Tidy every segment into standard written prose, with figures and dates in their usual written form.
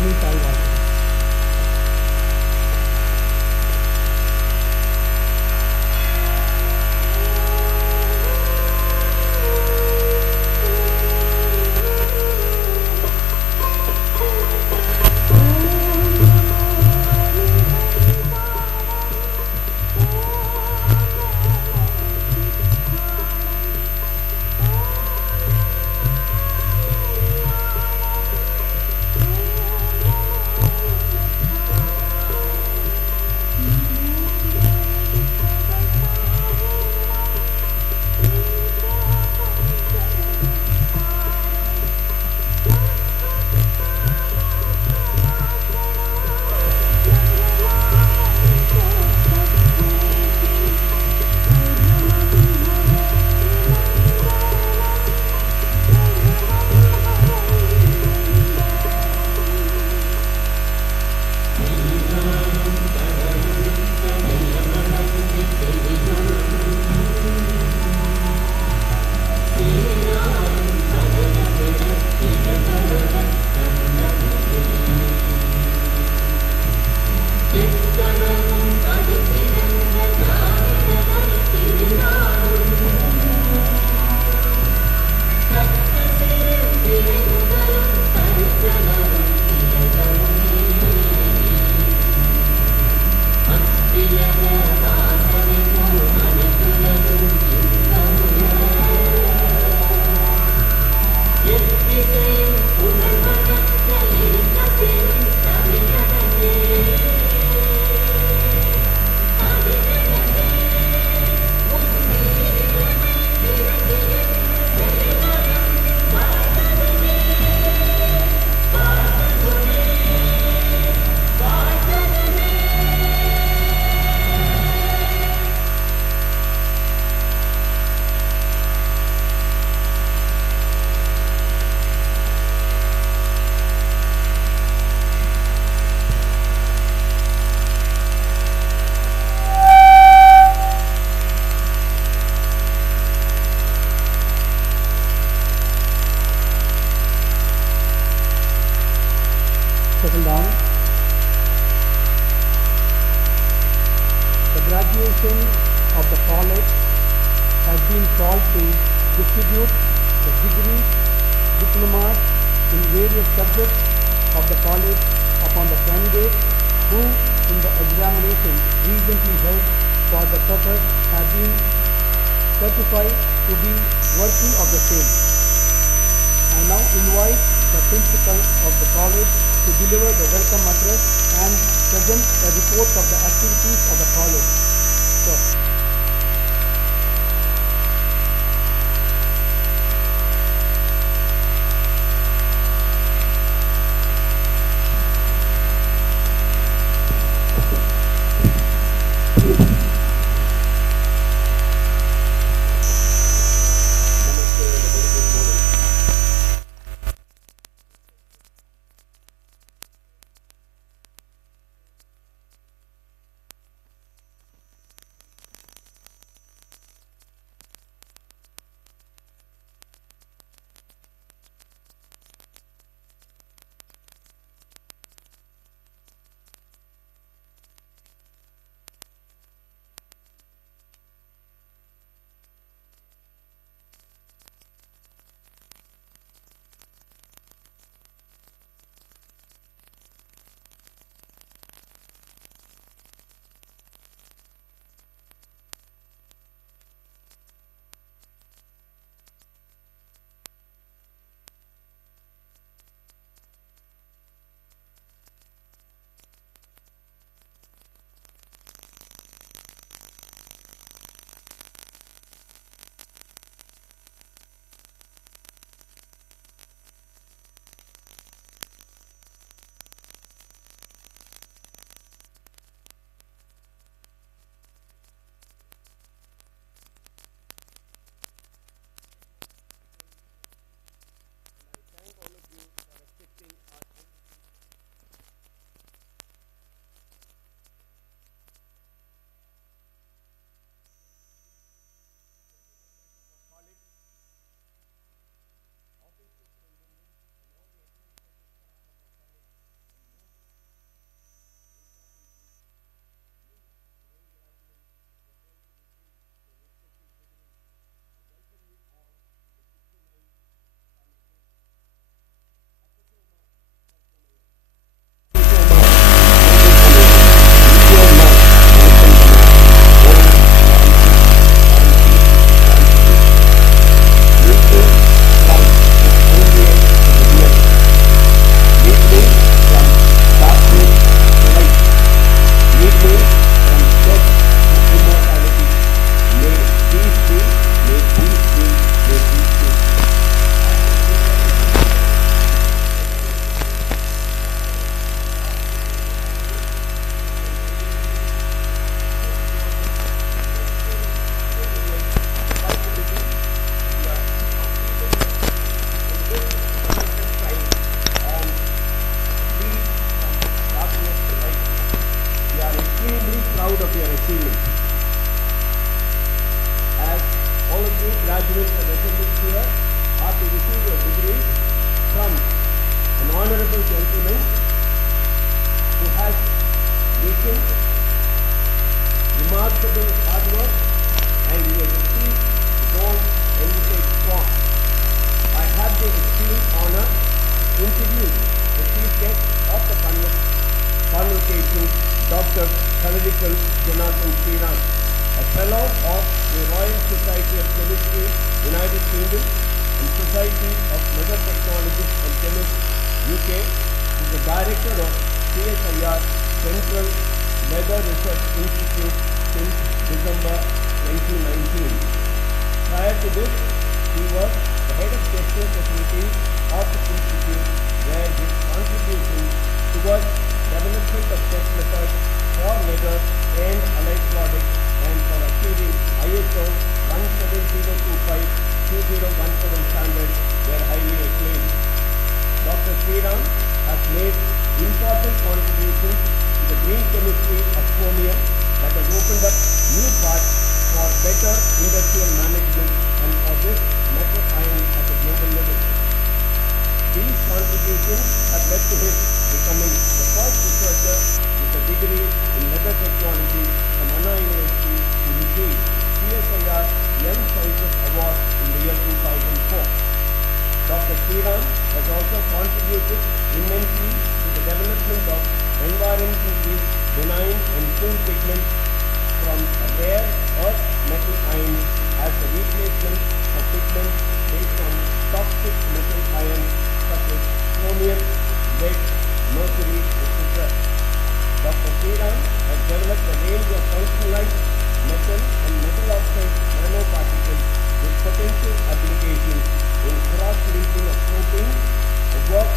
நன்றி தாழ்வார்கள். Settle down. The graduation of the college has been called to distribute the degrees, diplomas in various subjects of the college upon the candidates who in the examination recently held for the purpose have been certified to be worthy of the same. I now invite the principal of the college to deliver the welcome address and present a report of the activities of the college. So, remarkable hard work, and you will receive the gold envisage form. I have the extreme honor to introduce the chief guest of the convocation, Dr. K.J.SREERAM, a fellow of the Royal Society of Chemistry, United Kingdom, and Society of Mother Technologists and Chemists, UK. He is the director of CSIR Central Leather Research Institute since December 2019. Prior to this, he was the head of testing facilities of the institute, where his contribution towards development of test methods for leather and allied products and for achieving ISO 17025-2017 standards were highly acclaimed. Dr. Sreeram has made important contributions to the green chemistry of chromium that has opened up new paths for better industrial management and for this metal ion at a global level. These contributions have led to his becoming the first researcher with a degree in leather technology from Anna University to receive CSIR Young Scientist Award in the year 2004. Dr. Sreeram has also contributed immensely to the development of environmentally benign and cool pigments from rare earth metal ions as a replacement of pigments based on toxic metal ions such as chromium, lead, mercury, etc. Dr. Sreeram has developed a range of functionalized metal and metal oxide nanoparticles with potential applications in cross-linking of proteins, a work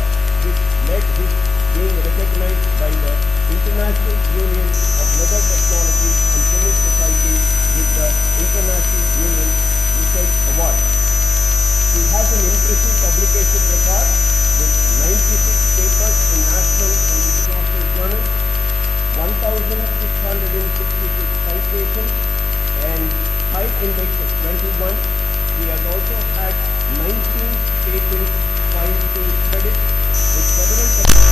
which led his being recognized by the International Union of Leather Technology and Chemist Society with the International Union Research Award. He has an impressive publication record with 96 papers in national and international journals, 1,666 citations, and height index of 21. He has also had 19 patents filed to his credit with several contributions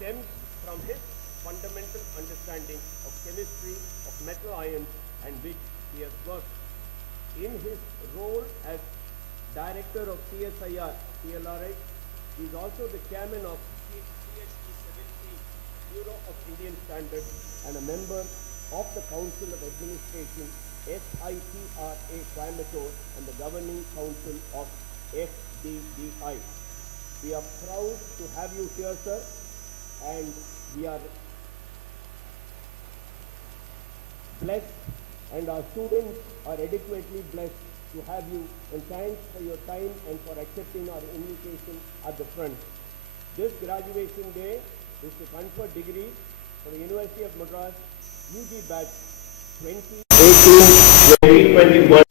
stems from his fundamental understanding of chemistry of metal ions, and which he has worked in his role as director of CSIR-CLRI. He is also the chairman of CHE-70 Bureau of Indian Standards and a member of the Council of Administration SITRA Coimbatore and the Governing Council of FDBI. We are proud to have you here, sir, and we are blessed, and our students are adequately blessed to have you, and thanks for your time and for accepting our invitation at the front. This graduation day is to confer degrees for the University of Madras UG batch 2018-2021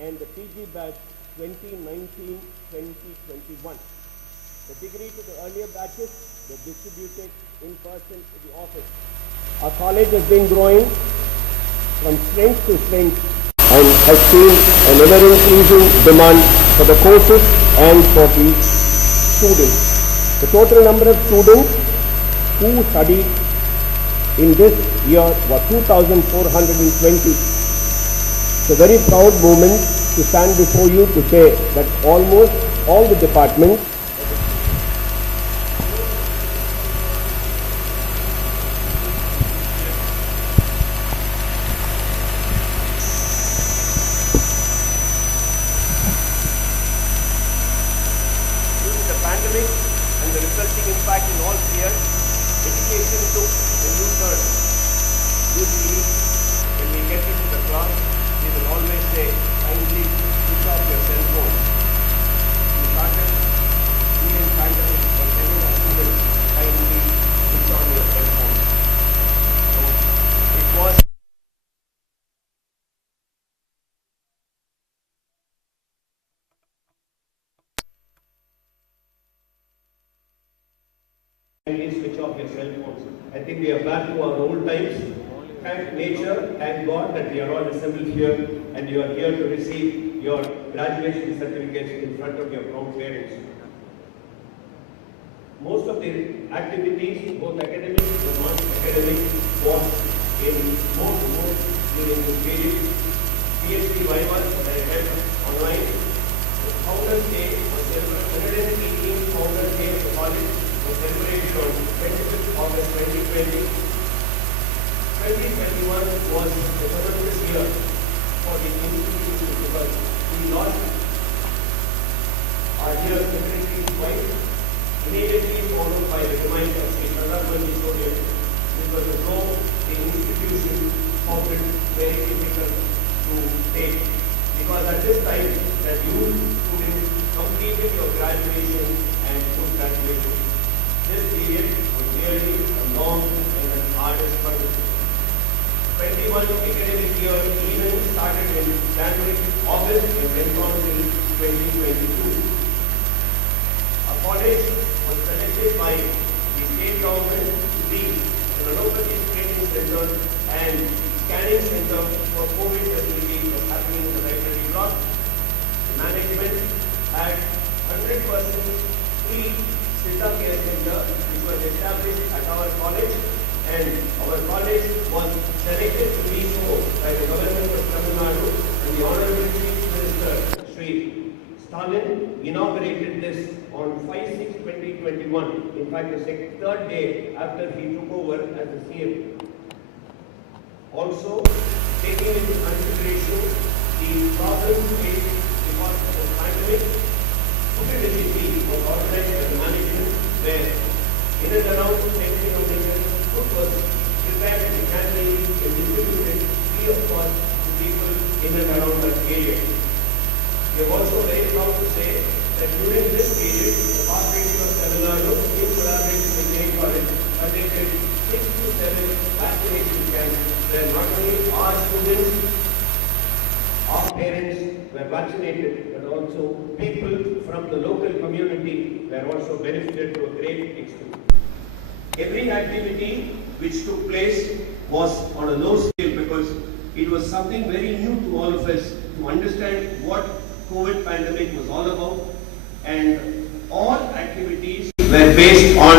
and the PG batch 2019-2021. The degree to the earlier batches were distributed in person to the office. Our college has been growing from strength to strength and has seen an ever-increasing demand for the courses and for the students. The total number of students who studied in this year was 2,420. It's a very proud moment to stand before you to say that almost all the departments pandemic and the resulting impact in all spheres, education took a new turn. Usually, when we get into the class, we will always say, kindly switch off your cell phone. We started during pandemic by telling our students, kindly switch on your cell phone. So, it was switch off your cell phones. I think we are back to our old times. Thank nature, thank God that we are all assembled here and you are here to receive your graduation certificates in front of your proud parents. Most of the activities, both academic and non-academic, was in most during this period. PhD Vivas were held online. The Founders Day was celebrated, 118th Founders Day of the college was celebrated on 25th August 2020. 2021 was the tremendous year for the institution because we lost our dear Secretary White, immediately followed by the demise of CSIR-CLRI, because the blow the institution found it very difficult to take. Because at this time, that you students completed your graduation and post-graduation. This period was really a long and an arduous struggle. 21 academic year even started in January, August, and went on till 2022. Our college was selected by the state government to be an allopathy training center and scanning center for COVID facility was happening in the library block. The management had 100% free CSIR center which was established at our college, and our college was selected to be so by the government of Tamil Nadu, and the Honorable Chief Minister Shri Stalin inaugurated this on 5/6/2021. In fact, the third day after he took over as the CM. Also, taking into consideration the problems faced because of the pandemic, stupidity was organized by the management where in and around 10 kilometers food was prepared and handmade and distributed free of cost to people in and around that area. We are also very proud to say that during this period, the Corporation of Tamil Nadu, in collaboration with K.J.SREERAM College, conducted 6 to 7 vaccination camps where not only our students, our parents were vaccinated, but also people from the local community were also benefited to a great extent. Every activity which took place was on a low scale because it was something very new to all of us to understand what COVID pandemic was all about, and all activities were based on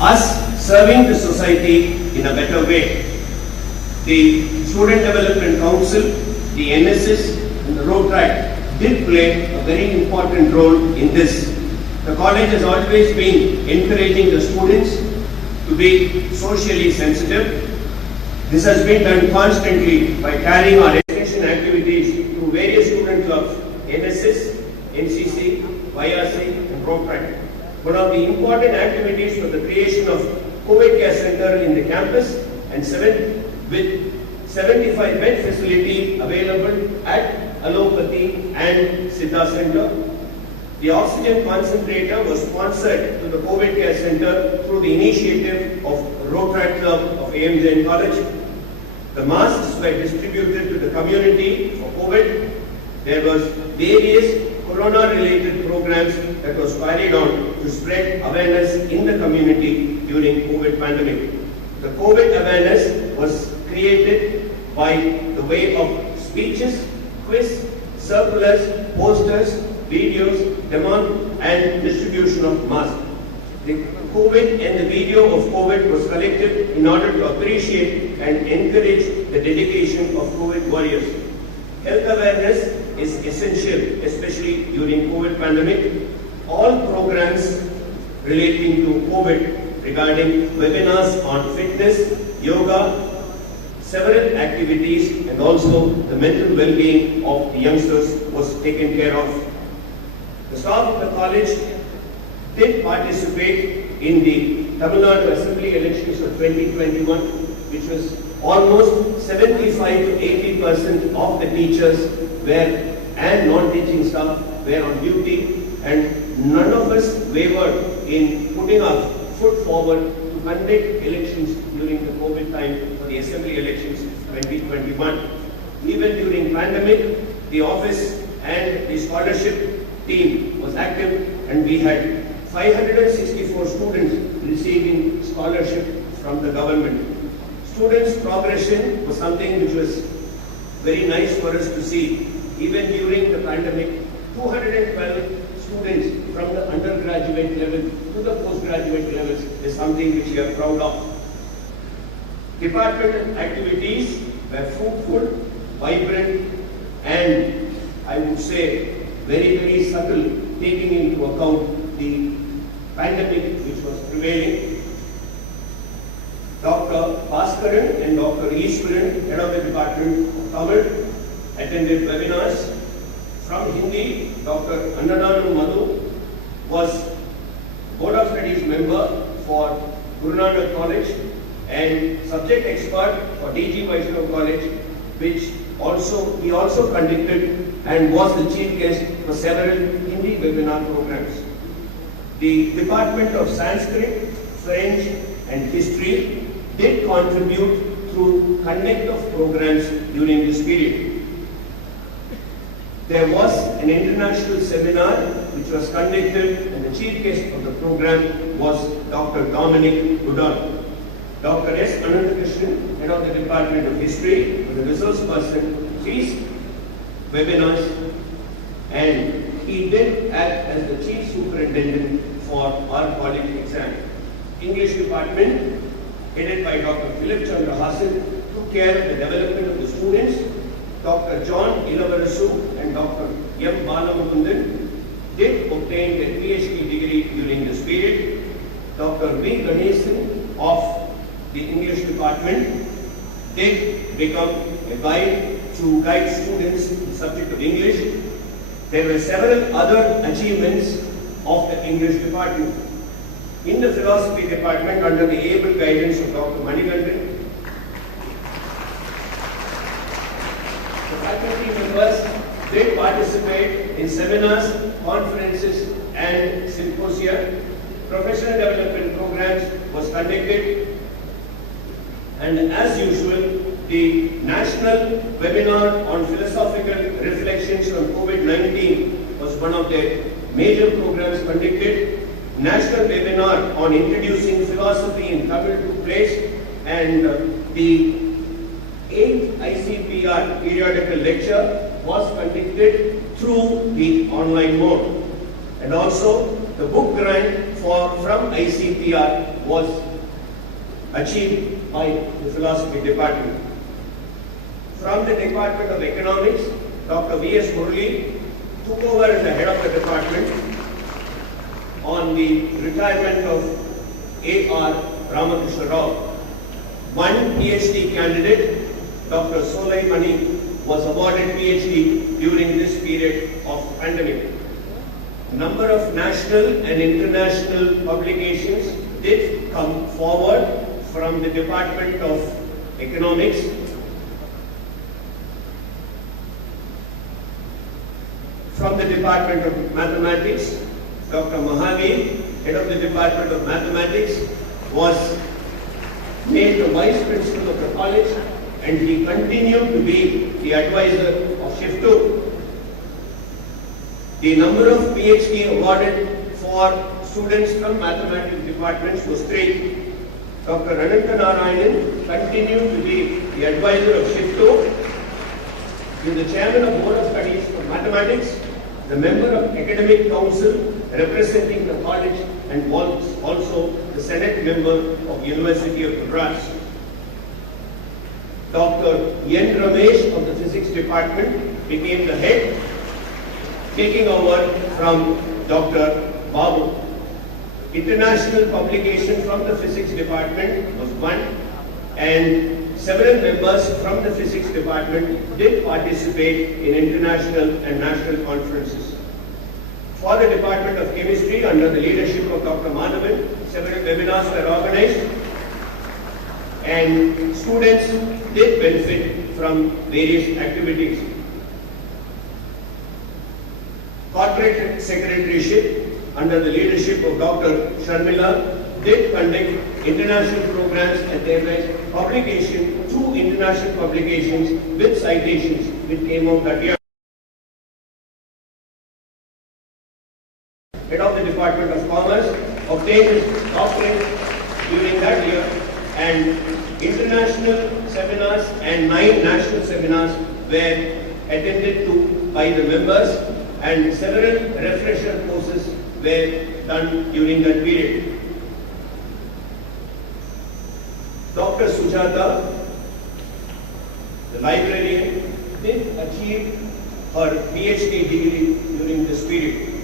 us serving the society in a better way. The Student Development Council, the NSS and the Road Track did play a very important role in this. The college has always been encouraging the students to be socially sensitive. This has been done constantly by carrying our education activities through various student clubs, NSS, NCC, YRC and Road Track. One of the important activities was the creation of COVID care center in the campus and with 75 bed facility available at allopathy and Siddha Center. The oxygen concentrator was sponsored to the COVID care center through the initiative of Road Track Club of A.M.JAIN College. The masks were distributed to the community for COVID. There was various corona-related programs that was carried on to spread awareness in the community during COVID pandemic. The COVID awareness was created by the way of speeches, quiz, circulars, posters, videos, demand and distribution of masks. The COVID and the video of COVID was collected in order to appreciate and encourage the dedication of COVID warriors. Health awareness is essential, especially during COVID pandemic. All programs relating to COVID regarding webinars on fitness, yoga, several activities and also the mental well-being of the youngsters was taken care of. The staff of the college did participate in the Tamil Nadu Assembly elections of 2021, which was almost 75 to 80% of the teachers and non-teaching staff were on duty, and none of us wavered in putting our foot forward to conduct elections during the COVID time for the Assembly elections 2021. Even during pandemic, the office and the scholarship team was active, and we had 564 students receiving scholarship from the government. Students' progression was something which was very nice for us to see. Even during the pandemic, 212 students from the undergraduate level to the postgraduate levels is something which we are proud of. Departmental activities were fruitful, vibrant, and I would say very subtle, taking into account the pandemic which was prevailing. Dr. Bhaskaran and Dr. Easwaran, head of the Department of Tamil, attended webinars. From Hindi, Dr. Annananu Madhu was Board of Studies member for Guru Nanak College and subject expert for D.G. Vaishnav College, which he also conducted and was the chief guest for several Hindi webinar programs. The Department of Sanskrit, French and History did contribute through conduct of programs during this period. There was an international seminar which was conducted and the chief guest of the program was Dr. Dominic Goodall. Dr. S. Ananthakrishnan, head of the Department of History, was a resource person, these webinars, and he did act as the chief superintendent for our college exam. English department, headed by Dr. Philip Chandra Hasan, took care of the development of the students. Dr. John Ilavarasu and Dr. M. Balamukundan did obtain their PhD degree during this period. Dr. V. Ganesan of the English department did become a guide to guide students in the subject of English. There were several other achievements of the English department. In the philosophy department, under the able guidance of Dr. Manikandan, faculty members did participate in seminars, conferences and symposia. Professional development programs was conducted, and as usual, the national webinar on philosophical reflections on COVID-19 was one of the major programs conducted. National webinar on introducing philosophy in Tamil took place, and the 8th ICPR periodical lecture was conducted through the online mode, and also the book grant from ICPR was achieved by the philosophy department. From the Department of Economics, Dr. V.S. Murali took over as the head of the department on the retirement of A.R. Ramakrishna Rao. One PhD candidate, Dr. Solaimani, was awarded PhD during this period of pandemic. Number of national and international publications did come forward from the Department of Economics. From the Department of Mathematics, Dr. Mahavir, head of the Department of Mathematics, was made the vice principal of the college, and he continued to be the advisor of Shift 2. The number of PhD awarded for students from mathematics departments was 3. Dr. Anantha Narayanan continued to be the advisor of Shift 2. He is the chairman of Board of Studies for Mathematics, the member of Academic Council representing the college, and was also the Senate member of University of Madras. Dr. N. Ramesh of the Physics Department became the head, taking over from Dr. Babu. International publication from the Physics Department was 1, and several members from the Physics Department did participate in international and national conferences. For the Department of Chemistry, under the leadership of Dr. Madhavan, several webinars were organized, and students did benefit from various activities. Corporate Secretarieship, under the leadership of Dr. Sharmila, did conduct international programs, and there was publication, 2 international publications with citations which came out that year. Head of the Department of Commerce obtained his doctorate during that year, and international seminars and 9 national seminars were attended to by the members. and several refresher courses were done during that period. Dr. Sujata, the librarian, did achieve her PhD degree during this period.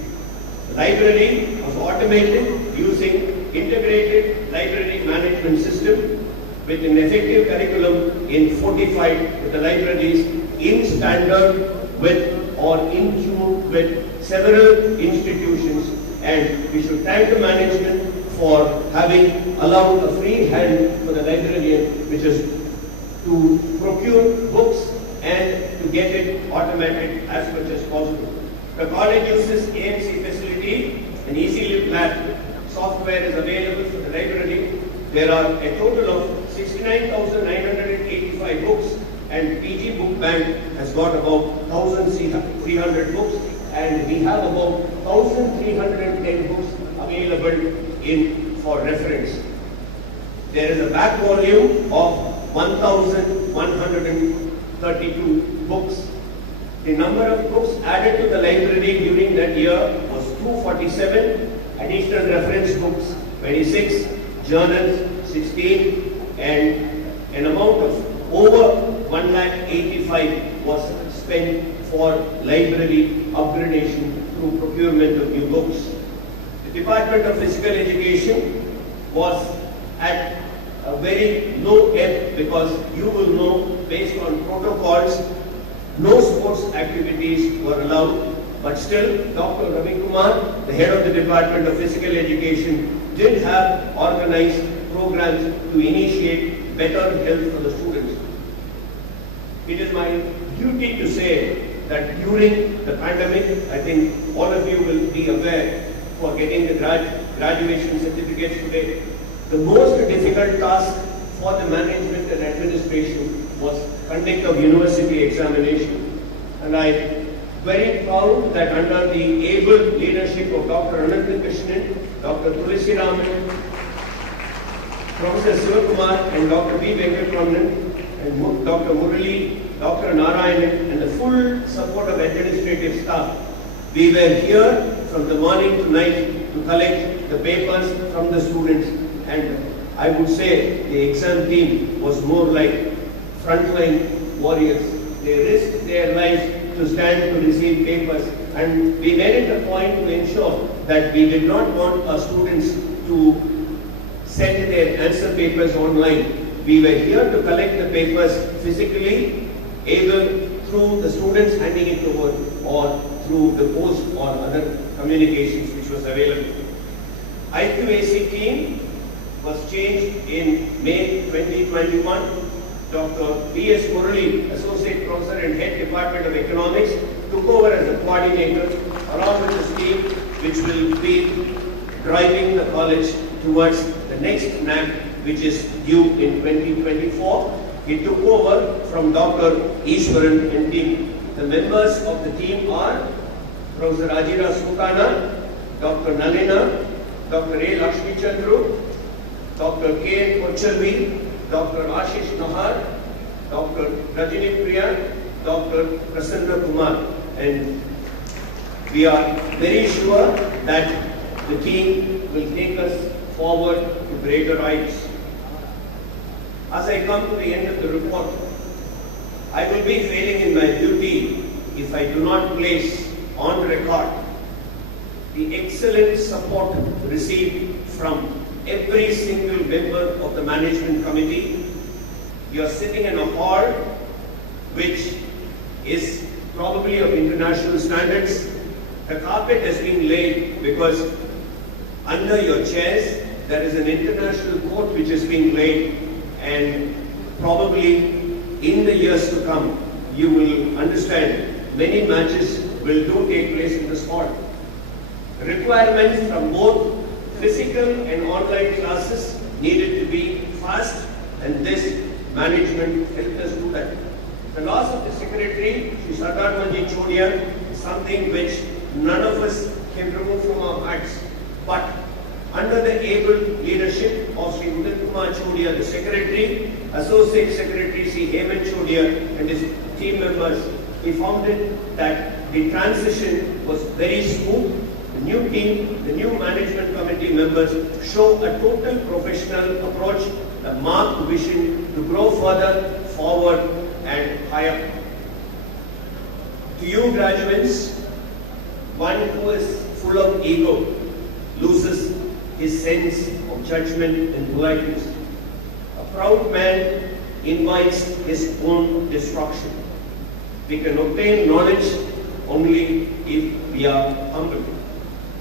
The library was automated using integrated library management system with an effective curriculum in fortified with the libraries in standard with or in tune with several institutions, and we should thank the management for having allowed a free hand for the librarian, which is to procure books and to get it automated as much as possible. The college uses AMC facility, an EasyLib lab software is available for the library. There are a total of 69,985 books, and PG Book Bank has got about 1,300 books, and we have about 1,310 books available for reference. There is a back volume of 1,132 books. The number of books added to the library during that year was 247, additional reference books 26, journals 16, and an amount of over 1,85,000 was spent for library upgradation through procurement of new books. The Department of Physical Education was at a very low ebb because you will know, based on protocols, no sports activities were allowed, but still Dr. Ravi Kumar, the head of the Department of Physical Education, did have organized programs to initiate better health for the students. It is my duty to say that during the pandemic, I think all of you will be aware, for getting the graduation certificates today, the most difficult task for the management and administration was conduct of university examination. And I'm very proud that under the able leadership of Dr. A.M.JAIN, Dr. K.J.SREERAM, Professor Sivakumar, and Dr. B.Venkataraman, and Dr. Murali, Dr. Narayanan, and the full support of administrative staff, we were here from the morning to night to collect the papers from the students, and I would say the exam team was more like frontline warriors. They risked their lives to stand to receive papers, and we made it a point to ensure that we did not want our students to send their answer papers online. We were here to collect the papers physically, either through the students handing it over or through the post or other communications which was available. IQAC team was changed in May 2021. Dr. B.S. Murali, Associate Professor and Head Department of Economics, took over as the coordinator along with his team, which will be driving the college towards the next NAC, which is due in 2024. He took over from Dr. Ishwaran and team. The members of the team are Professor Ajira Sultana, Dr. Nalina, Dr. A. Lakshmi Chandru, Dr. K. Kochalvi, Dr. Ashish Nahar, Dr. Rajini Priya, Dr. Prasanna Kumar, and we are very sure that the team will take us forward to greater heights. As I come to the end of the report, I will be failing in my duty if I do not place on record the excellent support received from every single member of the management committee. You are sitting in a hall which is probably of international standards. The carpet has been laid because under your chairs there is an international court which is being laid, and probably in the years to come you will understand many matches will do take place in the spot. Requirements from both physical and online classes needed to be fast, and this management helped us do that. The loss of the secretary, Shri Sardarmaji CHORDIA, is something which none of us can remove from our hearts. But under the able leadership of Shri Udit Kumar CHORDIA, the secretary, associate secretary Shri HEMANT CHORDIA, and his team members, we found it that the transition was very smooth. The new team, the new management committee members show a total professional approach, a marked vision to grow further, forward and higher. To you graduates, one who is full of ego loses his sense of judgment and politeness. A proud man invites his own destruction. We can obtain knowledge only if we are humble.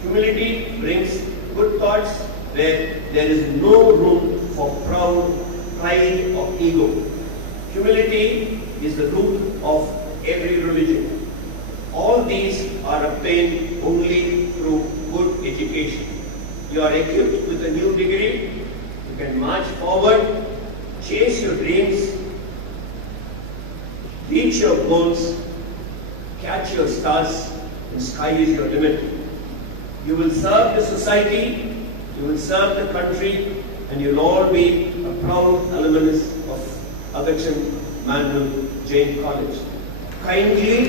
Humility brings good thoughts where there is no room for pride or ego. Humility is the root of every religion. All these are obtained only through good education. You are equipped with a new degree. You can march forward, chase your dreams, reach your goals, catch your stars, and sky is your limit. You will serve the society, you will serve the country, and you'll all be a proud alumnus of AGURCHAND MANMULL Jain College. Kindly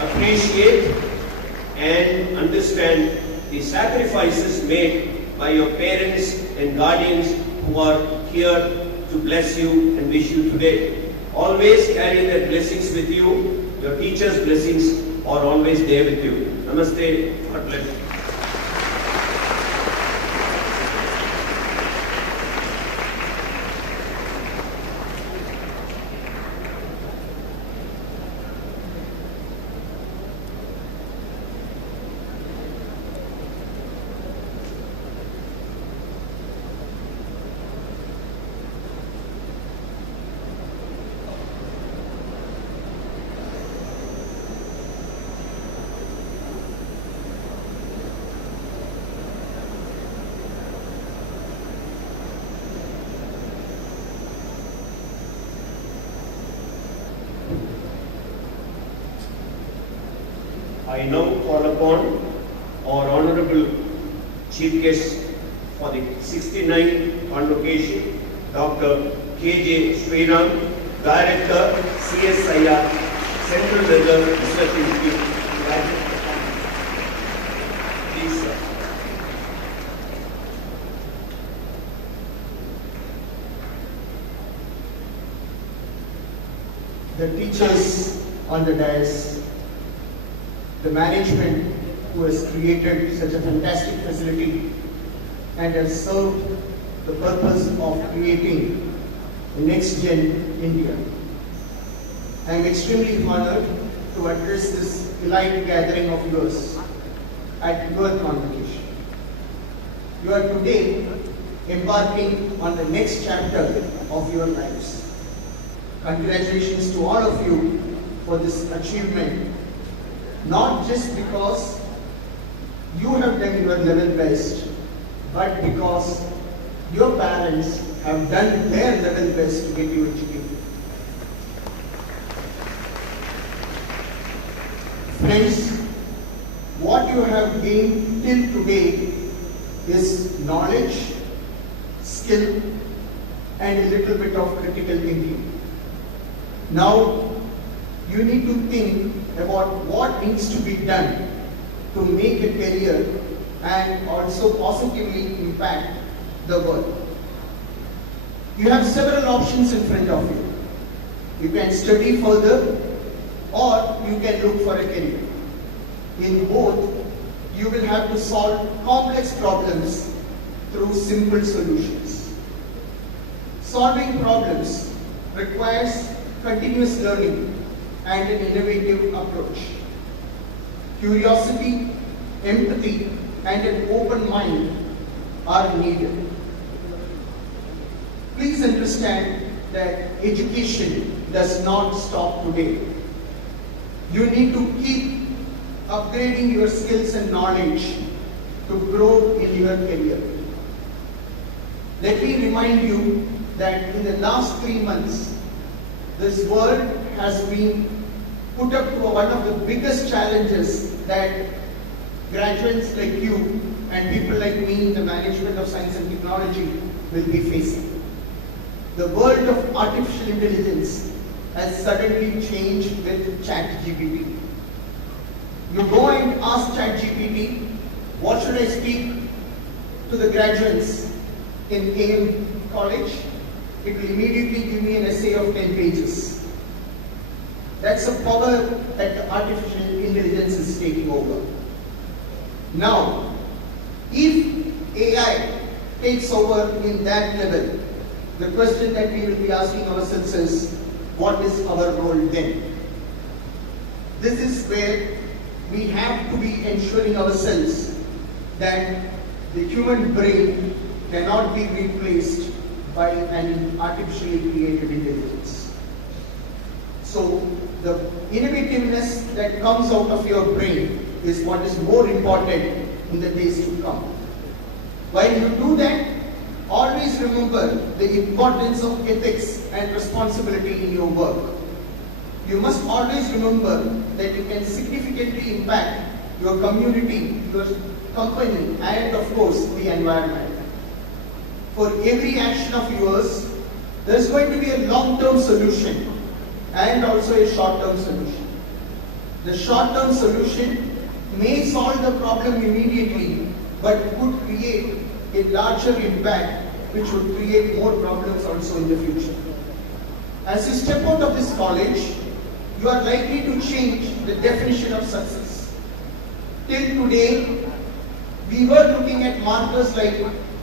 appreciate and understand the sacrifices made by your parents and guardians who are here to bless you and wish you today. Always carry their blessings with you. Your teachers' blessings are always there with you. Namaste. God bless you. I now call upon our Honorable Chief Guest for the 69th Convocation, Dr. K.J.SREERAM, Director, CSIR, Central Weather Research Institute. Please, sir. The teachers on the dais, the management who has created such a fantastic facility and has served the purpose of creating the next gen India. I am extremely honored to address this elite gathering of yours at your convocation. You are today embarking on the next chapter of your lives. Congratulations to all of you for this achievement. Not just because you have done your level best, but because your parents have done their level best to get you educated. Friends, what you have gained till today is knowledge, skill, and a little bit of critical thinking. Now, you need to think about what needs to be done to make a career and also positively impact the world. You have several options in front of you. You can study further or you can look for a career. In both, you will have to solve complex problems through simple solutions. Solving problems requires continuous learning and an innovative approach. Curiosity, empathy, and an open mind are needed. Please understand that education does not stop today. You need to keep upgrading your skills and knowledge to grow in your career. Let me remind you that in the last 3 months, this world has been put up to one of the biggest challenges that graduates like you and people like me in the management of science and technology will be facing. The world of artificial intelligence has suddenly changed with ChatGPT. You go and ask ChatGPT, what should I speak to the graduates in A.M. College? It will immediately give me an essay of 10 pages. That's the power that the artificial intelligence is taking over. Now, if AI takes over in that level, the question that we will be asking ourselves is, what is our role then? This is where we have to be ensuring ourselves that the human brain cannot be replaced by an artificially created intelligence. So the innovativeness that comes out of your brain is what is more important in the days to come. While you do that, always remember the importance of ethics and responsibility in your work. You must always remember that you can significantly impact your community, your company, and of course the environment. For every action of yours, there is going to be a long-term solution and also a short-term solution. The short-term solution may solve the problem immediately, but could create a larger impact which would create more problems also in the future. As you step out of this college, you are likely to change the definition of success. Till today, we were looking at markers like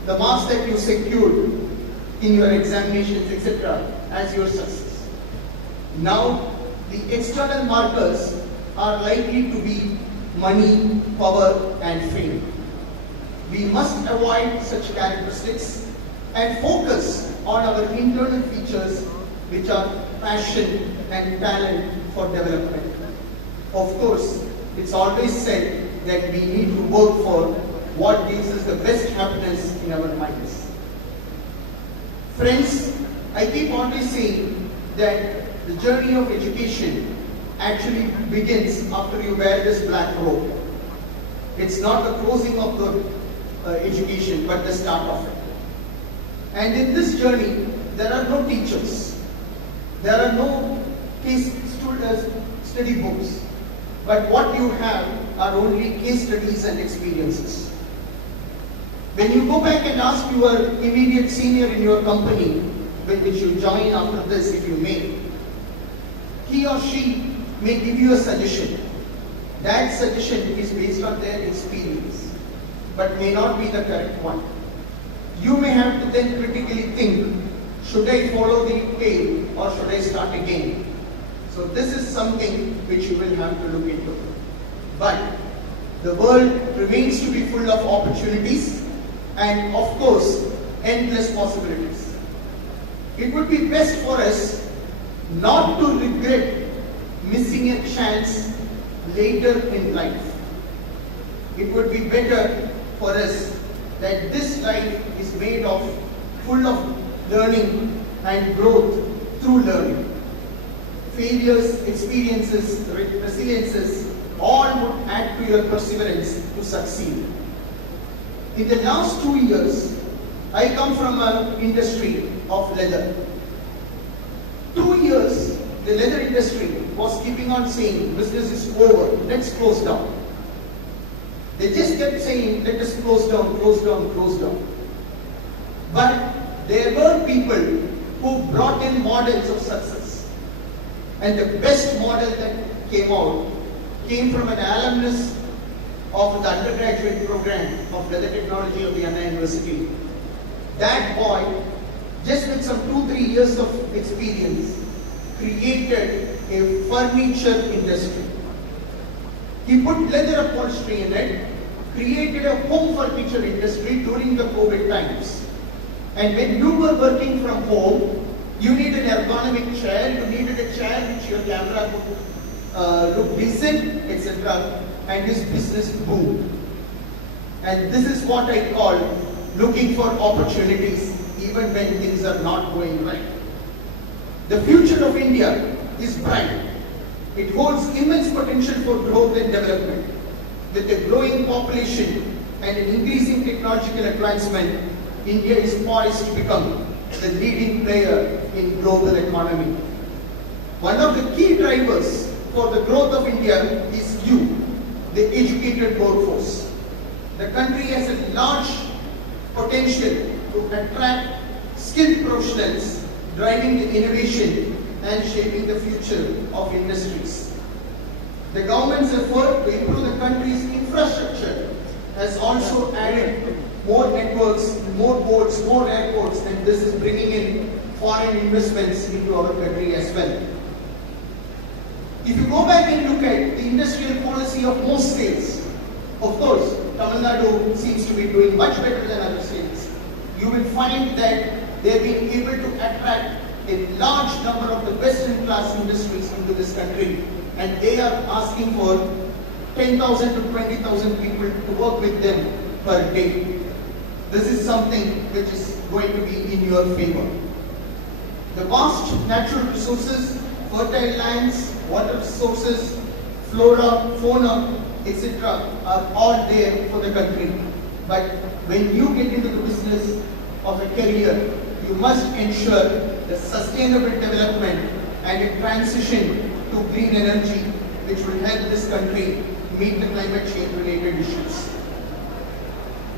the marks that you secured in your examinations, etc., as your success. Now, the external markers are likely to be money, power, and fame. We must avoid such characteristics and focus on our internal features, which are passion and talent for development. Of course, it's always said that we need to work for what gives us the best happiness in our minds. Friends, I keep always saying that the journey of education actually begins after you wear this black robe. It's not the closing of the education, but the start of it. And in this journey, there are no teachers. There are no case study books. But what you have are only case studies and experiences. When you go back and ask your immediate senior in your company, which you join after this if you may, he or she may give you a suggestion. That suggestion is based on their experience, but may not be the correct one. You may have to then critically think, should I follow the tail or should I start again? So this is something which you will have to look into. But the world remains to be full of opportunities and of course endless possibilities. It would be best for us not to regret missing a chance later in life. It would be better for us that this life is made of full of learning and growth through learning. Failures, experiences, resiliences, all would add to your perseverance to succeed. In the last 2 years, I come from an industry of leather. 2 years, the leather industry was keeping on saying, business is over, let's close down. They just kept saying, let us close down, close down, close down. But there were people who brought in models of success. And the best model that came out came from an alumnus of the undergraduate program of leather technology of the Anna University. That boy, just with some 2-3 years of experience, created a furniture industry. He put leather upholstery in it, created a home furniture industry during the COVID times. And when you were working from home, you needed an ergonomic chair, you needed a chair which your camera could look decent, etc. And his business boomed. And this is what I call looking for opportunities even when things are not going right. The future of India is bright. It holds immense potential for growth and development. With a growing population and an increasing technological advancement, India is poised to become the leading player in global economy. One of the key drivers for the growth of India is youth, the educated workforce. The country has a large potential to attract skilled professionals, driving the innovation and shaping the future of industries. The government's effort to improve the country's infrastructure has also added more networks, more ports, more airports, and this is bringing in foreign investments into our country as well. If you go back and look at the industrial policy of most states, of course, Tamil Nadu seems to be doing much better than other states. You will find that they have been able to attract a large number of the best-in-class industries into this country, and they are asking for 10,000 to 20,000 people to work with them per day. This is something which is going to be in your favor. The vast natural resources, fertile lands, water sources, flora, fauna, etc. are all there for the country. But when you get into the business of a career, you must ensure the sustainable development and a transition to green energy, which will help this country meet the climate change related issues.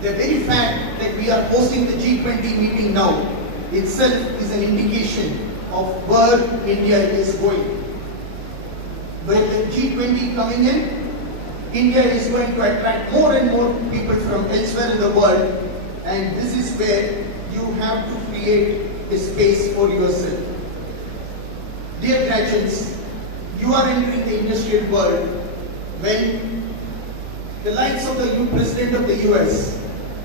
The very fact that we are hosting the G20 meeting now itself is an indication of where India is going. With the G20 coming in, India is going to attract more and more people from elsewhere in the world, and this is where you have to create a space for yourself. Dear graduates, you are entering the industrial world when the likes of the President of the US,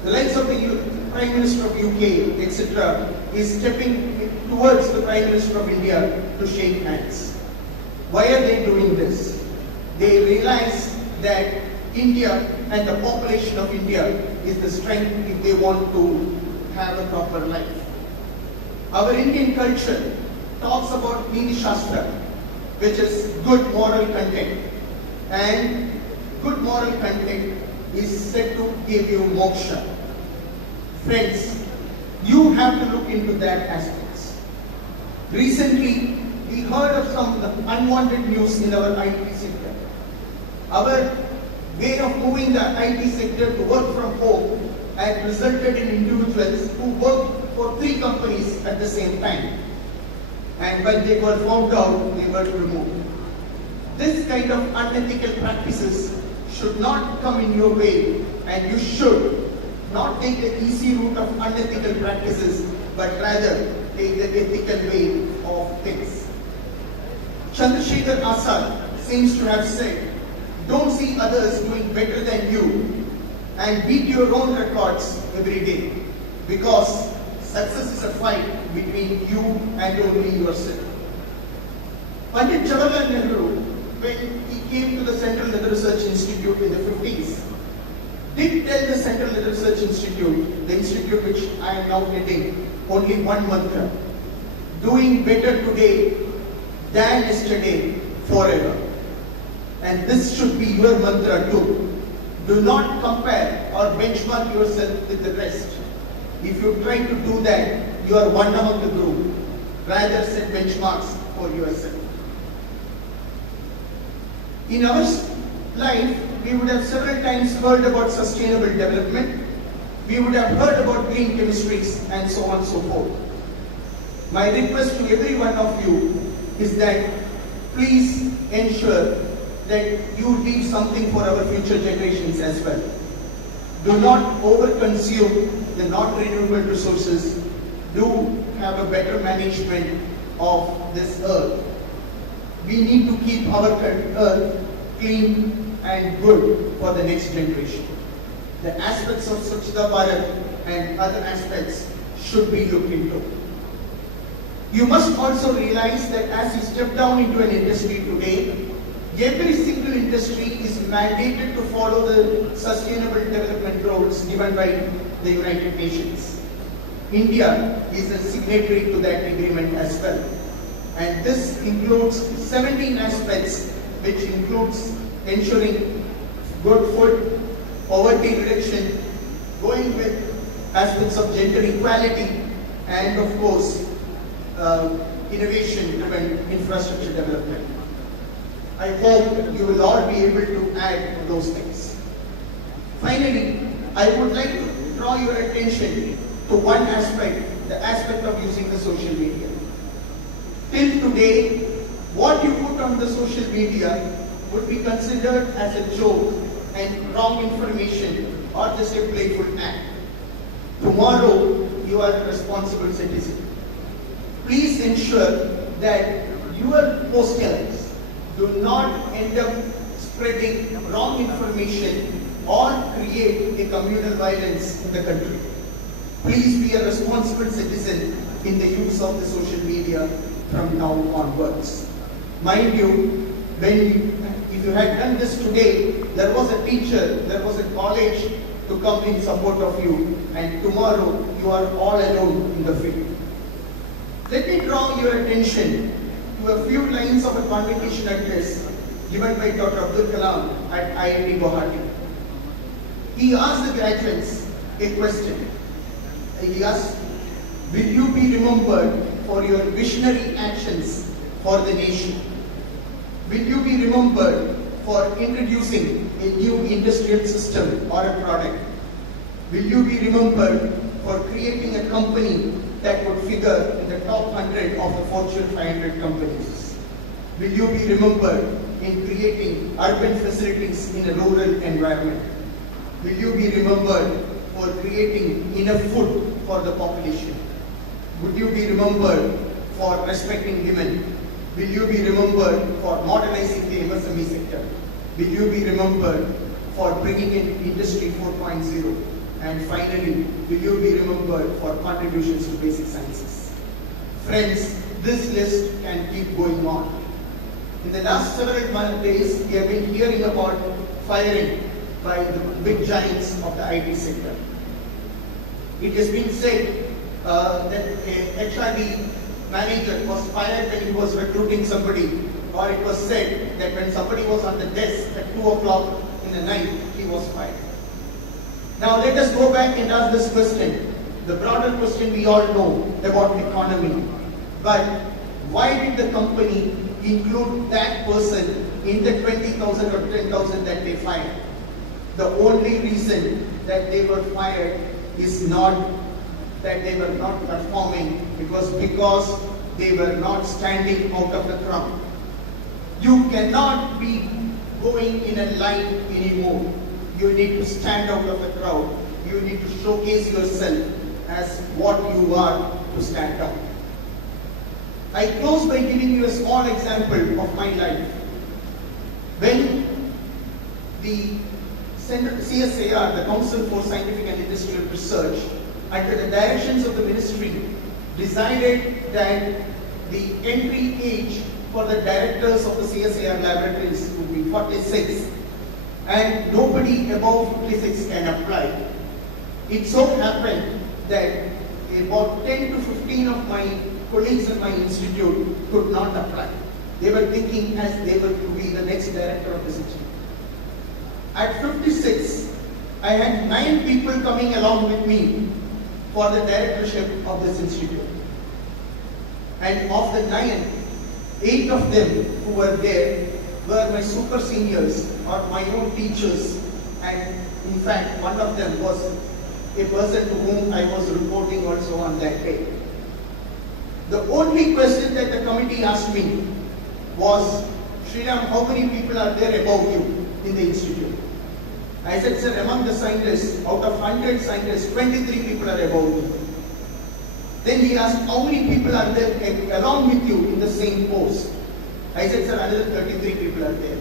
the likes of the Prime Minister of UK, etc. is stepping towards the Prime Minister of India to shake hands. Why are they doing this? They realize that India and the population of India is the strength if they want to have a proper life. Our Indian culture talks about Niti Shastra, which is good moral content. And good moral content is said to give you moksha. Friends, you have to look into that aspects. Recently, we heard of some unwanted news in our IT sector. Our way of moving the IT sector to work from home had resulted in individuals who worked for 3 companies at the same time. And when they were found out, they were removed. This kind of unethical practices should not come in your way, and you should not take the easy route of unethical practices, but rather take the ethical way of things. Chandrasekhar Azad seems to have said, don't see others doing better than you and beat your own records every day, because success is a fight between you and only yourself. Pandit Jawaharlal Nehru, when he came to the Central Leather Research Institute in the 50s, did tell the Central Leather Research Institute, the institute which I am now heading, only one mantra: doing better today than yesterday forever. And this should be your mantra too. Do not compare or benchmark yourself with the rest. If you try to do that, you are one among the group. Rather set benchmarks for yourself. In our life, we would have several times heard about sustainable development. We would have heard about green chemistries and so on and so forth. My request to every one of you is that please ensure that you leave something for our future generations as well. Do not overconsume the non-renewable resources. Do have a better management of this earth. We need to keep our earth clean and good for the next generation. The aspects of Swachhata Bharat and other aspects should be looked into. You must also realize that as you step down into an industry today, every single industry is mandated to follow the Sustainable Development Goals given by the United Nations. India is a signatory to that agreement as well. And this includes 17 aspects, which includes ensuring good food, poverty reduction, going with aspects of gender equality, and of course, innovation-driven infrastructure development. I hope you will all be able to add to those things. Finally, I would like to draw your attention to one aspect, the aspect of using the social media. Till today, what you put on the social media would be considered as a joke and wrong information or just a playful act. Tomorrow, you are a responsible citizen. Please ensure that your posters do not end up spreading wrong information or create a communal violence in the country. Please be a responsible citizen in the use of the social media from now onwards. Mind you, if you had done this today, there was a teacher, there was a college to come in support of you, and tomorrow you are all alone in the field. Let me draw your attention to a few lines of a convocation address given by Dr. Abdul Kalam at IIT Guwahati. He asked the graduates a question. He asked, will you be remembered for your visionary actions for the nation? Will you be remembered for introducing a new industrial system or a product? Will you be remembered for creating a company that would figure in the top 100 of the Fortune 500 companies? Will you be remembered in creating urban facilities in a rural environment? Will you be remembered for creating enough food for the population? Would you be remembered for respecting women? Will you be remembered for modernizing the MSME sector? Will you be remembered for bringing in Industry 4.0? And finally, will you be remembered for contributions to basic sciences? Friends, this list can keep going on. In the last several days, we have been hearing about firing by the big giants of the IT sector. It has been said that a HRD manager was fired when he was recruiting somebody, or it was said that when somebody was on the desk at 2 o'clock in the night, he was fired. Now let us go back and ask this question, the broader question we all know about economy. But why did the company include that person in the 20,000 or 10,000 that they fired? The only reason that they were fired is not that they were not performing, it was because they were not standing out of the crowd. You cannot be going in a line anymore. You need to stand out of the crowd. You need to showcase yourself as what you are to stand out. I close by giving you a small example of my life. When the CSIR, the Council for Scientific and Industrial Research, under the directions of the ministry, decided that the entry age for the directors of the CSIR laboratories would be 46, and nobody above 56 can apply. It so happened that about 10 to 15 of my colleagues in my institute could not apply. They were thinking as they were to be the next director of this institute. At 56, I had 9 people coming along with me for the directorship of this institute. And of the 9, 8 of them who were there were my super seniors or my own teachers, and in fact one of them was a person to whom I was reporting also on that day. The only question that the committee asked me was, Sreeram, how many people are there above you in the institute? I said, sir, among the scientists, out of 100 scientists, 23 people are above me. Then he asked, how many people are there along with you in the same post? I said, sir, another 33 people are there.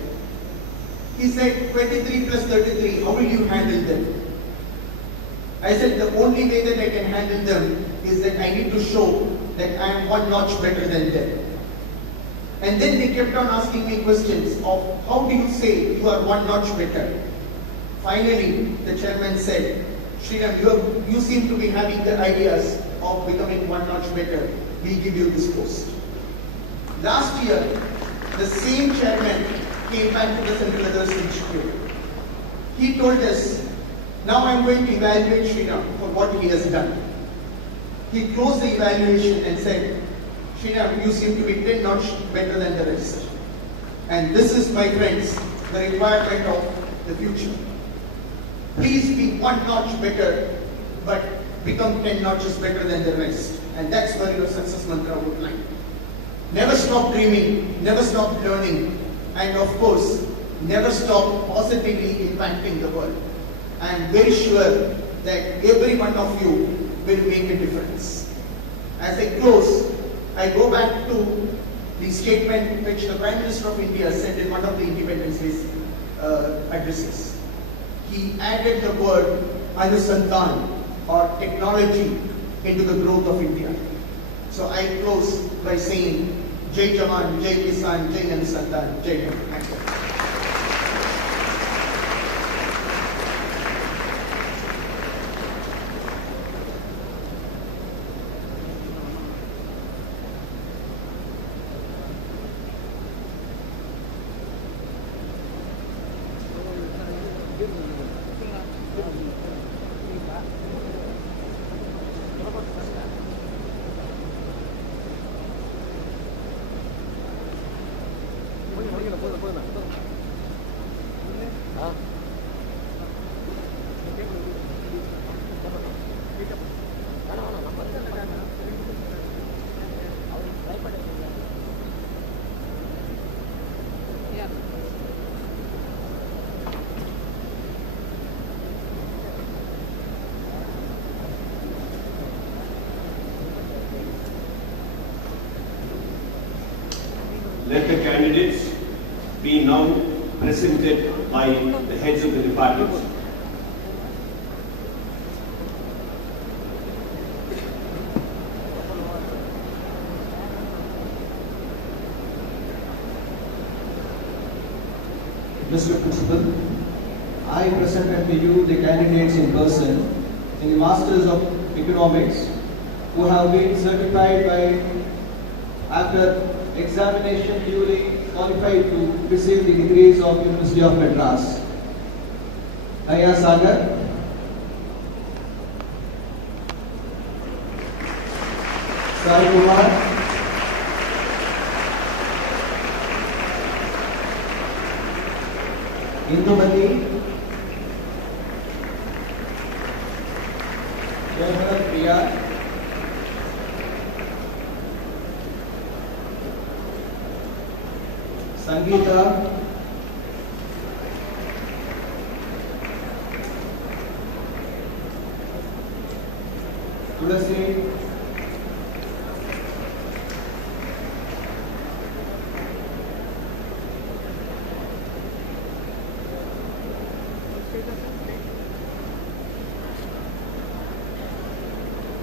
He said, 23 plus 33, how will you handle them? I said, the only way that I can handle them is that I need to show that I am one notch better than them. And then they kept on asking me questions of, how do you say you are one notch better? Finally, the chairman said, Sreeram, you seem to be having the ideas of becoming one notch better. We give you this post. Last year, the same chairman came back to the Central Others Institute. He told us, now I am going to evaluate Sreeram for what he has done. He closed the evaluation and said, Sriram, you seem to be 10 notch better than the rest. And this is, my friends, the requirement of the future. Please be 1 notch better, but become 10 notches better than the rest. And that's where your success mantra would lie. Never stop dreaming, never stop learning, and of course, never stop positively impacting the world. I am very sure that every one of you will make a difference. As I close, I go back to the statement which the Prime Minister of India said in one of the Independence Day addresses. He added the word Anusandhan or technology into the growth of India. So I close by saying Jai Jawan, Jai Kisan, Jai Anusandhan, Jai Hind. Thank you. Let the candidates be now presented by the heads of the departments. Mr. Principal, I present unto you the candidates in person in the Masters of Economics who have been certified by, after examination, duly qualified to receive the degrees of University of Madras. Aya Sagar, Sai Kumar, Indumati, Priya, Sangeeta, Tulasi,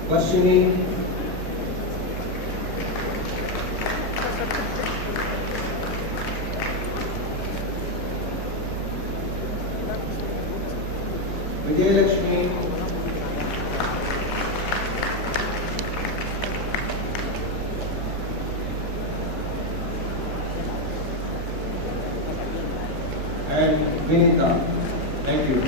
Vashini, Vijayalakshmi, and Vinita. Thank you.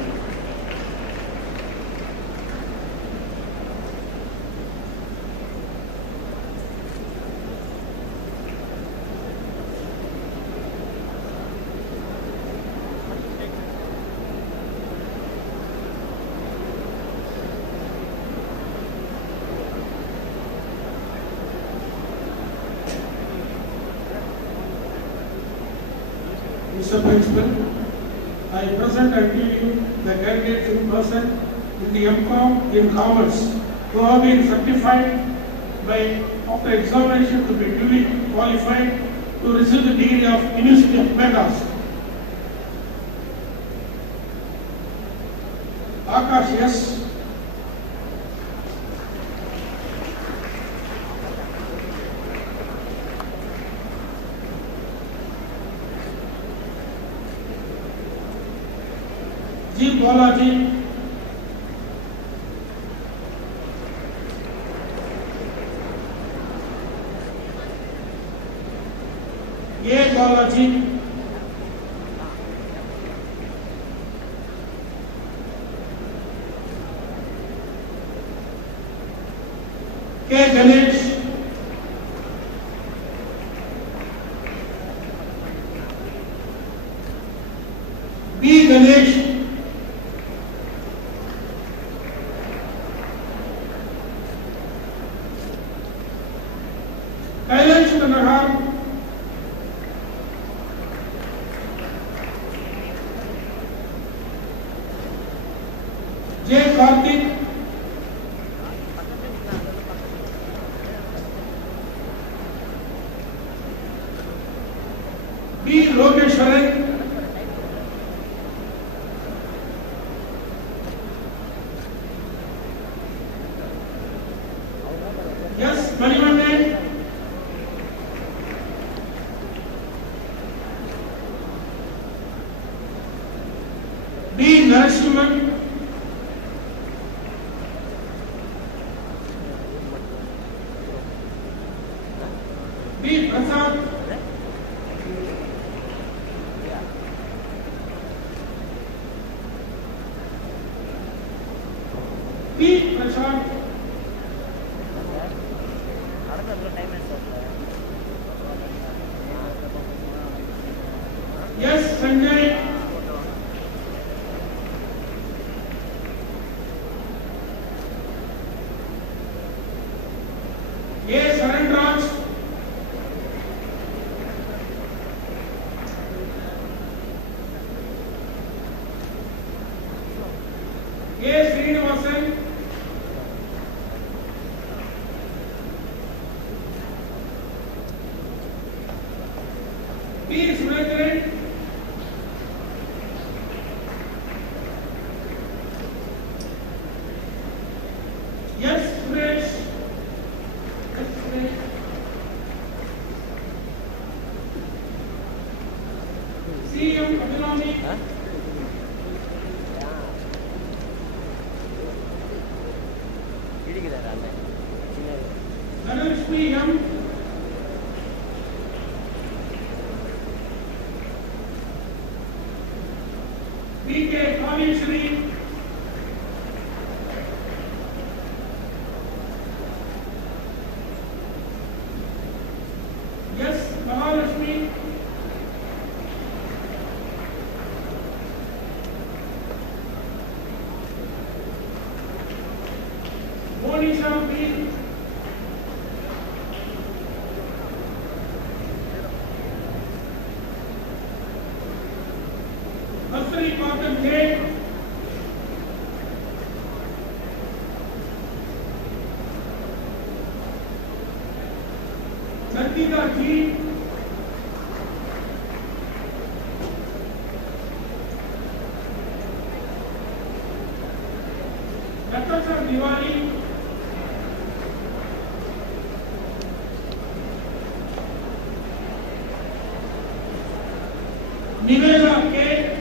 Mr. Principal, I present unto you the candidates in person in the M.Com in Commerce who have been certified by, after examination, to be duly qualified to receive the degree of University of Madras. Akash, yes. G. Balaji, A. Balaji, K. Ganesh, B. Ganesh, Kailash Nahar, J. Karthik, B. Lokeshwaran, S. Manivandan, B. Narasimhan, B. Prasad, B. Prasad, S. Sanjay, A. Saranraj, A. Srinivasan, B. Sunathan, S. Suresh, C. M. Abhinami, Dhanalakshmi M. B. K. Kaveshri, S. Mahalakshmi, Monisha B. Asri Patam J. Nartika G. Natasha Diwali, Nivela K.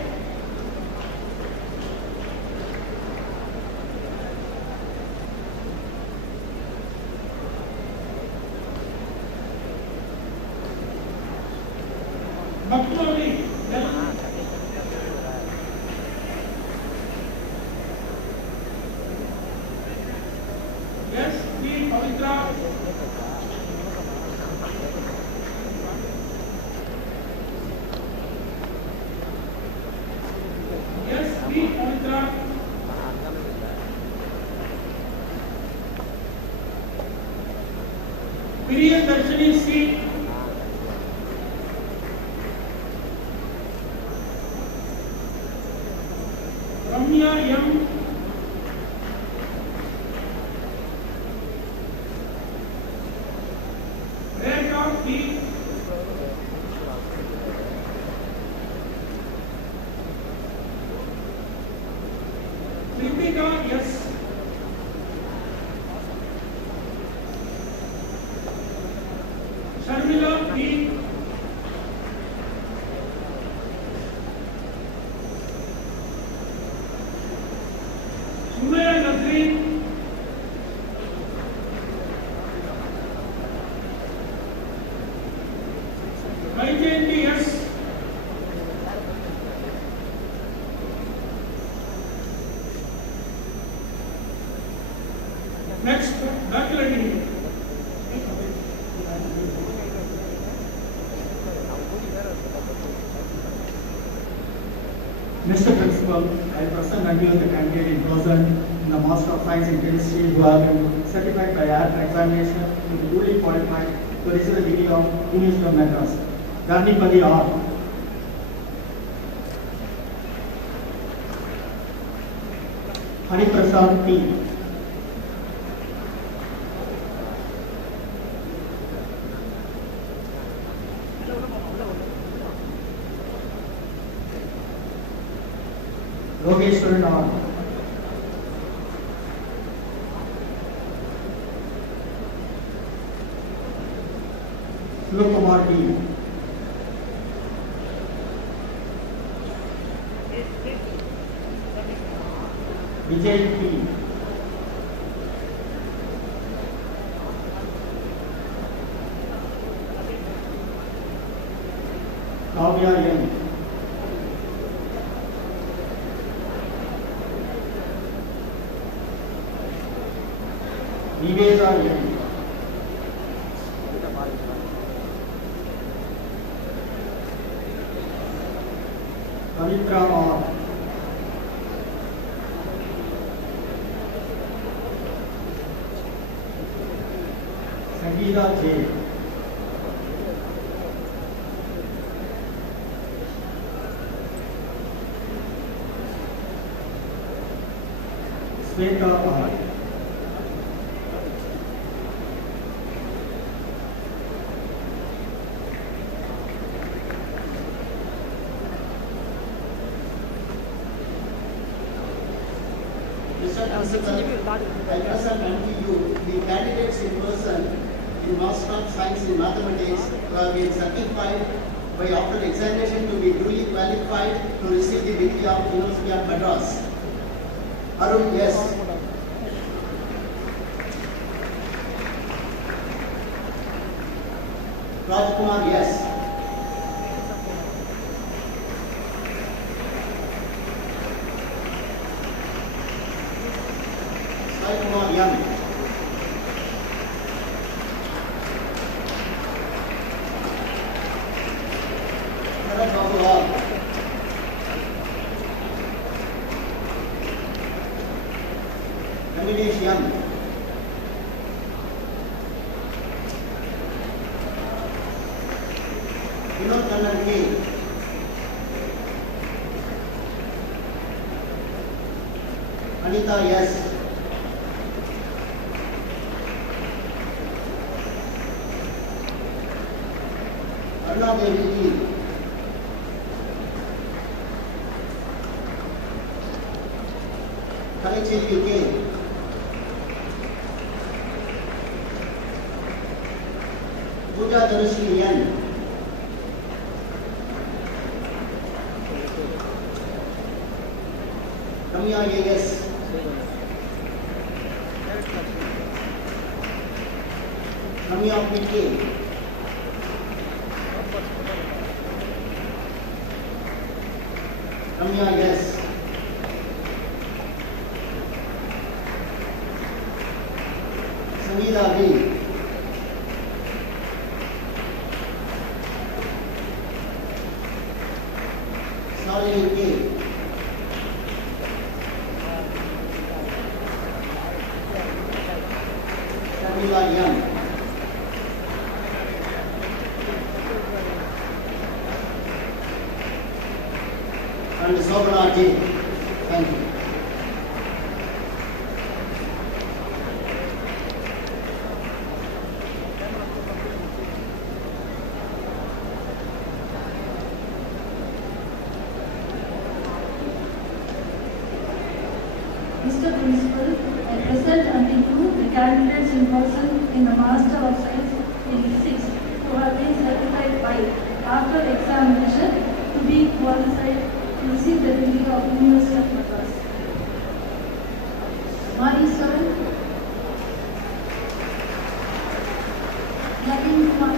Bhaktivali L. S. B. Pavitra, S. B. Pavitra, Priya Darshini C. Ramya M. Rekha P. Kritika S. Sharmila P. Sumaya Nazreen, K.J.SREERAM S. Next, documentary. Mr. Principal, I present unto you the candidate in person in the Master of Science in Chemistry who have been certified by after examination to be duly qualified to receive the degree of University of Madras. D.R.N.VENKATARAMANAN R. Hariprasad P. Yogeshwaran R. Kumar D. Vijay P. Kavya N. Niveda N. Pavitra R. Sangeeta J. Sweta R. Mr. Principal, I present unto you the candidates in person in Master of Science in Mathematics who have been certified by after examination to be duly qualified to receive the degree of University of Madras. Arun S. Rajkumar S. Kumar M. Bharat Babu R. Ramesh M. Vinod Kannan K. Anita S. Devi E. K.J.SREERAM K. Pooja Dhanashri N. Ramya A.S. Ramya P.K. Ramya yes. Sangeeta B. Shalini K. Shamila M. And Sobana J. Thank you. Mr. Principal, I present unto you the candidates in person in the Master of Science in Physics who have been certified by, after examination, to be qualified to receive the degree of University of Madras. Madison, Naveen Kumar,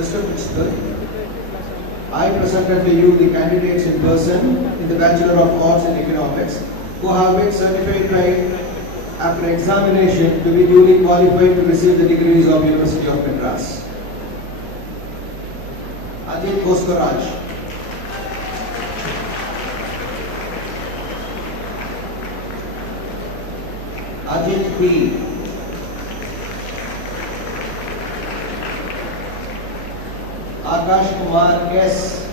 Mr. Principal, I present unto you the candidates in person in the Bachelor of Arts in Economics who have been certified after examination to be duly qualified to receive the degrees of University of Madras. Ajit Koskaraj, Ajit P, Akash Kumar S,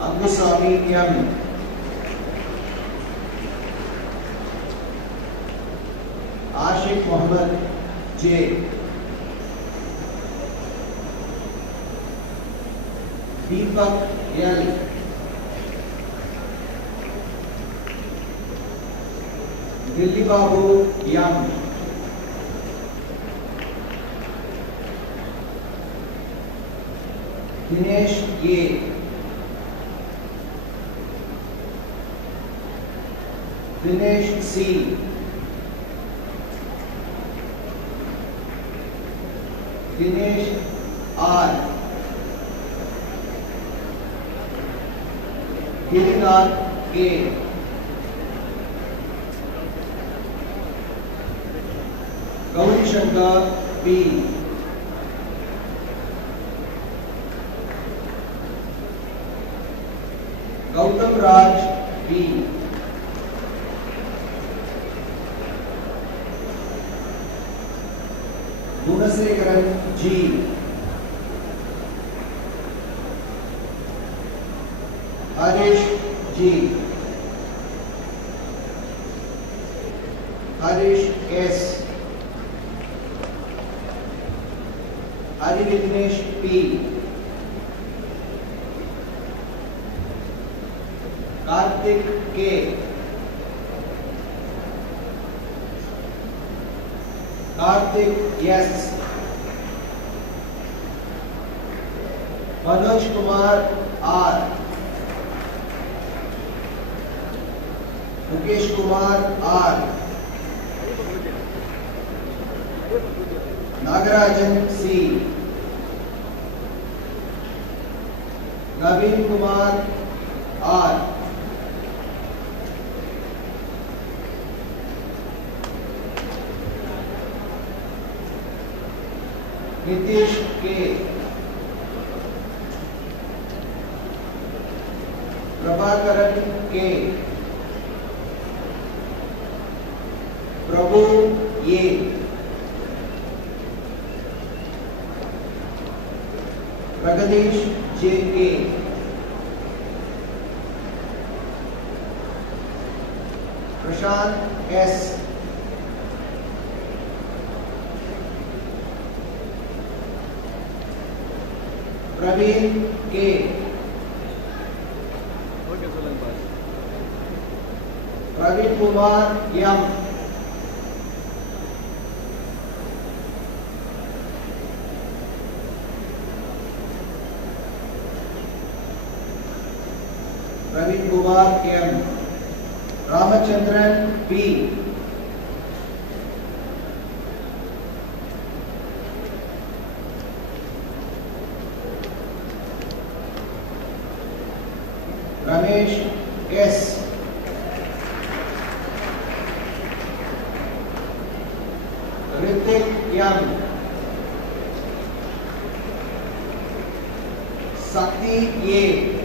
Angusami M, Ashik Mohammed J, Deepak L, Dilli Babu M, Dinesh A, Dinesh C, Dinesh R, Girinath A, Gauri Shankar B, Gautam Raj B, Gunasekaran G, Harish G, Harish S, Hari Vignesh P, Karthik K, Karthik S, Manoj Kumar R, Mukesh Kumar R, Nagarajan C, Naveen Kumar R, Nitish K, Prabhakaran K, Prabhu A, Pragadish J.K., Prashant S., Praveen K., Praveen Kumar M., Praveen Kumar M., Ramachandran P., Ramesh S., Ritik M., Sakti A.,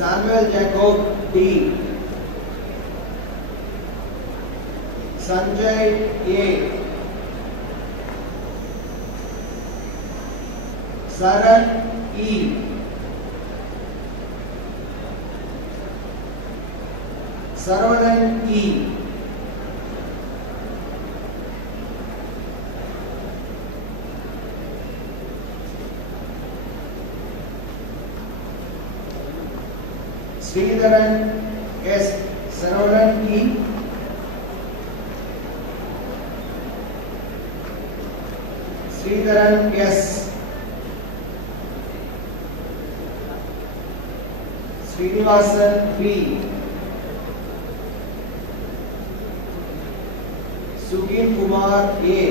Samuel Jacob D., Sanjay A., Saran E., Saravanan E., Sridharan S. Saravanan E., Sridharan S., Srinivasan B., Sugin Kumar A,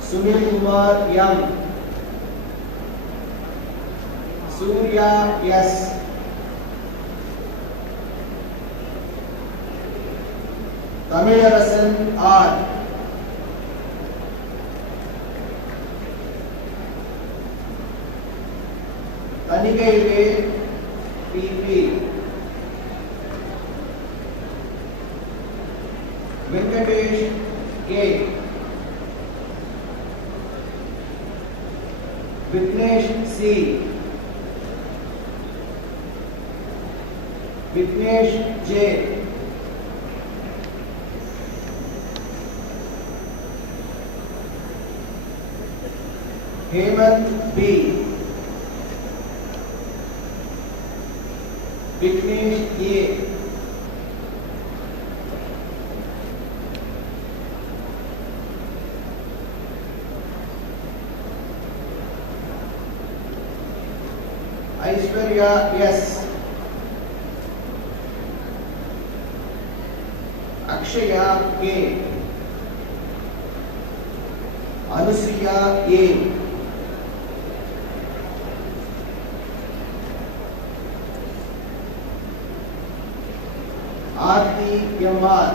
Sunil Kumar M, Surya S, Tamilarasan R, Tanigaile PP, Venkatesh K, Vignesh C, Vignesh J, Hemant B, Vignesh A, Aishwarya S, Akshaya K, Anusuya A, Aarti M.R,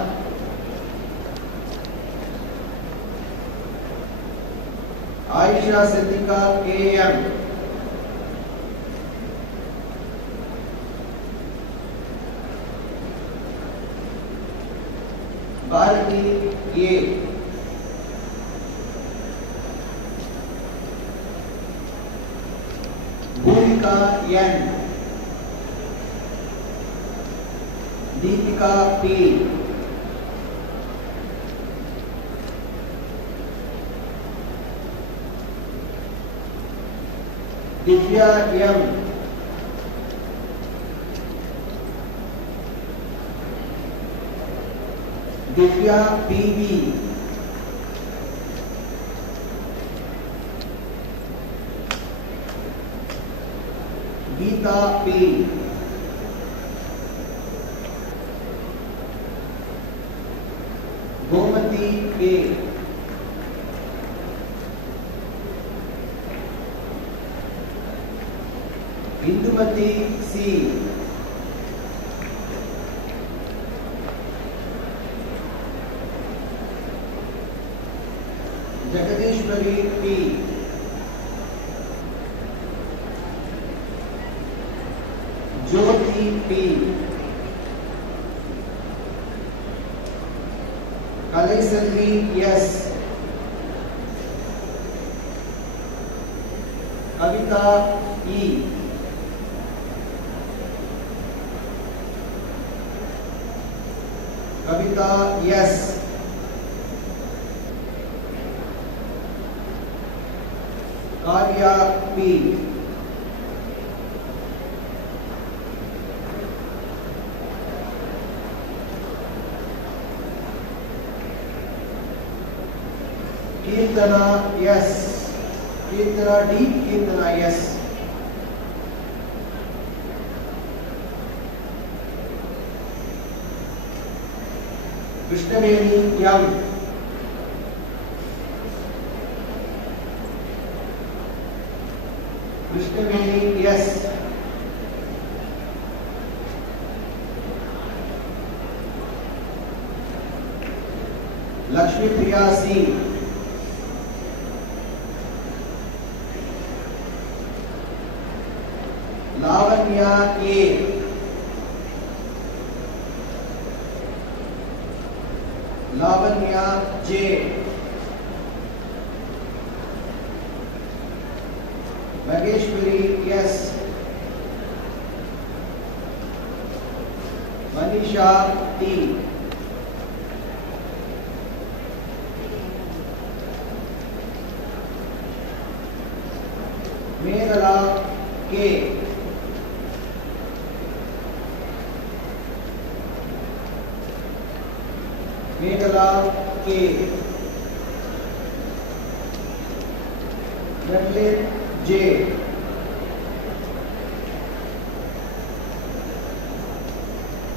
Aisha Siddika A.M, Bharati A, Bhumika N, Deepika P, Divya M, Divya PV, Geeta P, Gomati A, Indumati C, Jagadeshwari P, Jyoti P, Kalaisalvi S, Kavita E, Kavita S, Karya P, Kirtana S, Kirtana D, Kirtana S, Krishnaveni M, Krishnaveni S, Lakshmi Priya C, Lavanya A, Lavanya J, Mageshwari S, Manisha T, Meghala K, Meghala K, Madeline J,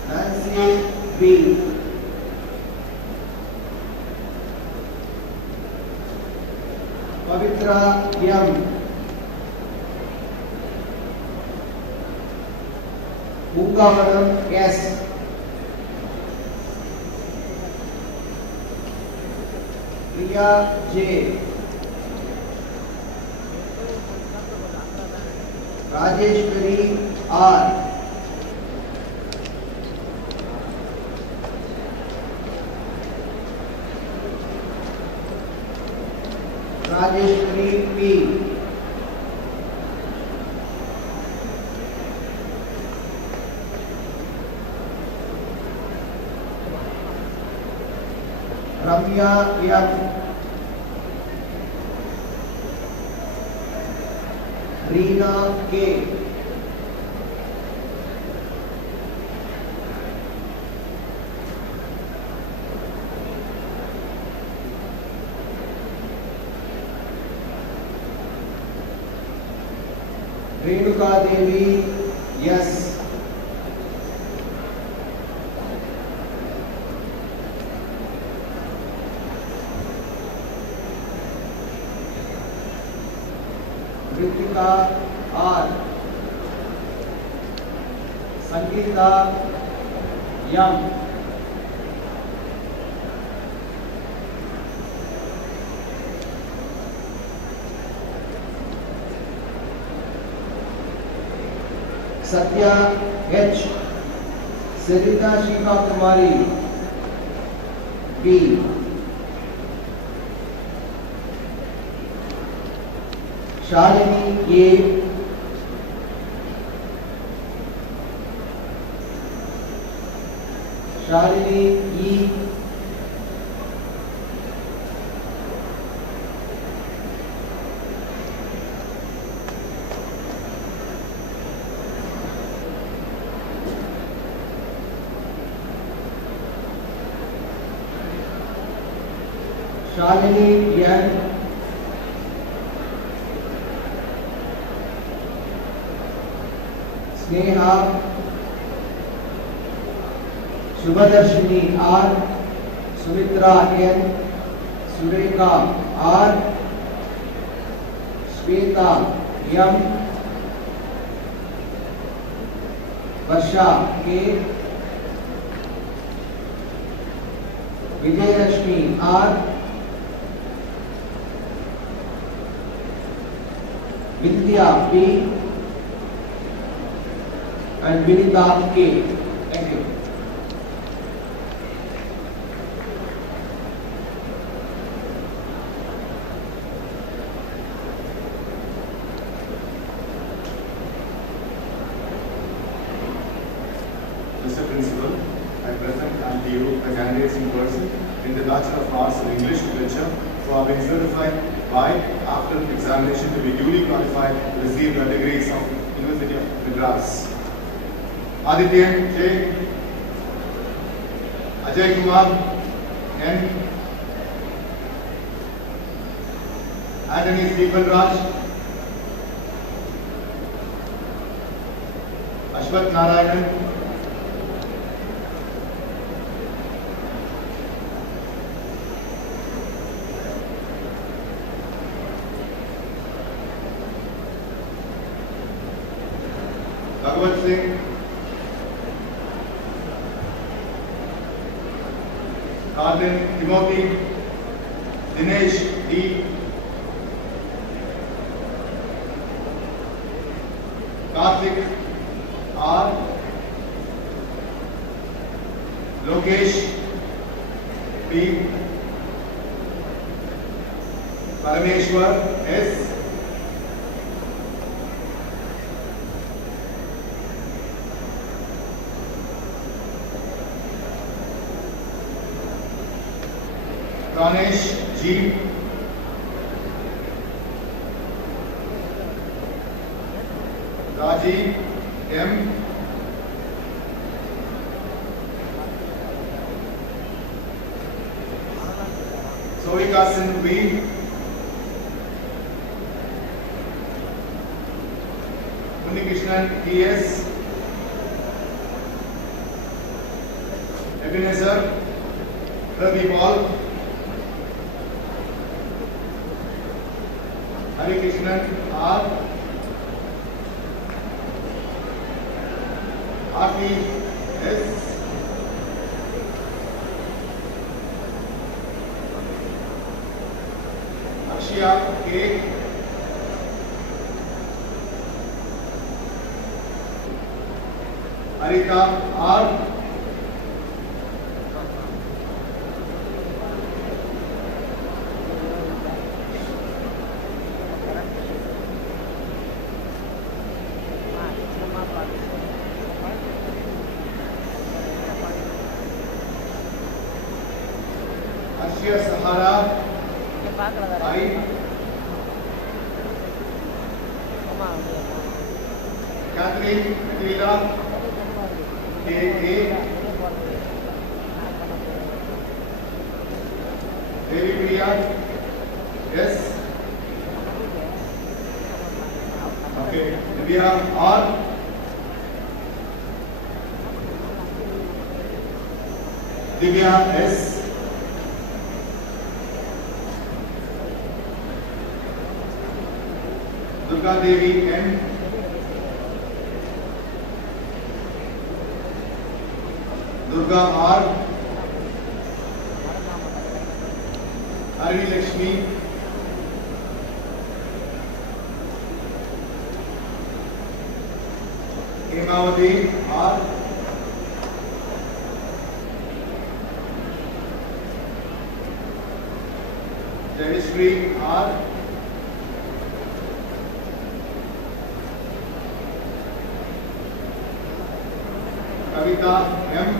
Nancy B, Pavitra M. Bungavanam S. Priya J. Rajeshwari R. Rajeshwari P. Ramya M. Reena K. Renuka Devi S. Ritika R. Sangeeta M. Satya H. Sarita Shikha Kumari B. Shalini A. Shalini E. Shalini N. Sneha. Shubhadarshini R. Sumitra N. Sureka R. Shweta M. Varsha K. Vijayarashmi R. Vidya P. and Vinita K. Thank you. Mr. Principal, I present unto you the candidates in person in the Bachelor of Arts in English Literature who have been certified by, after examination, to be duly qualified to receive the degrees of University of Madras. Adityan J. Ajay Kumar N. Anthony Stephen Raj, Ashwath Narayanan, Bhagwat Singh, Cardin Timothy, Dinesh D, Karthik R, Lokesh P, Parameshwar S, Ganesh G, Raji M, Sovikasan V, Unikrishnan T.S, Ebenezer Ravi Paul, Harikrishnan R. Aarti S. Akshaya K. Harita R. Ashia Sahara I. Catherine Matilda K.A. Devi Priya S. Okay, Divya R. Divya S. Durga Devi N. Durga R. Hari Lakshmi. Hemavati R. K.J.SREERAM R. Kavita M.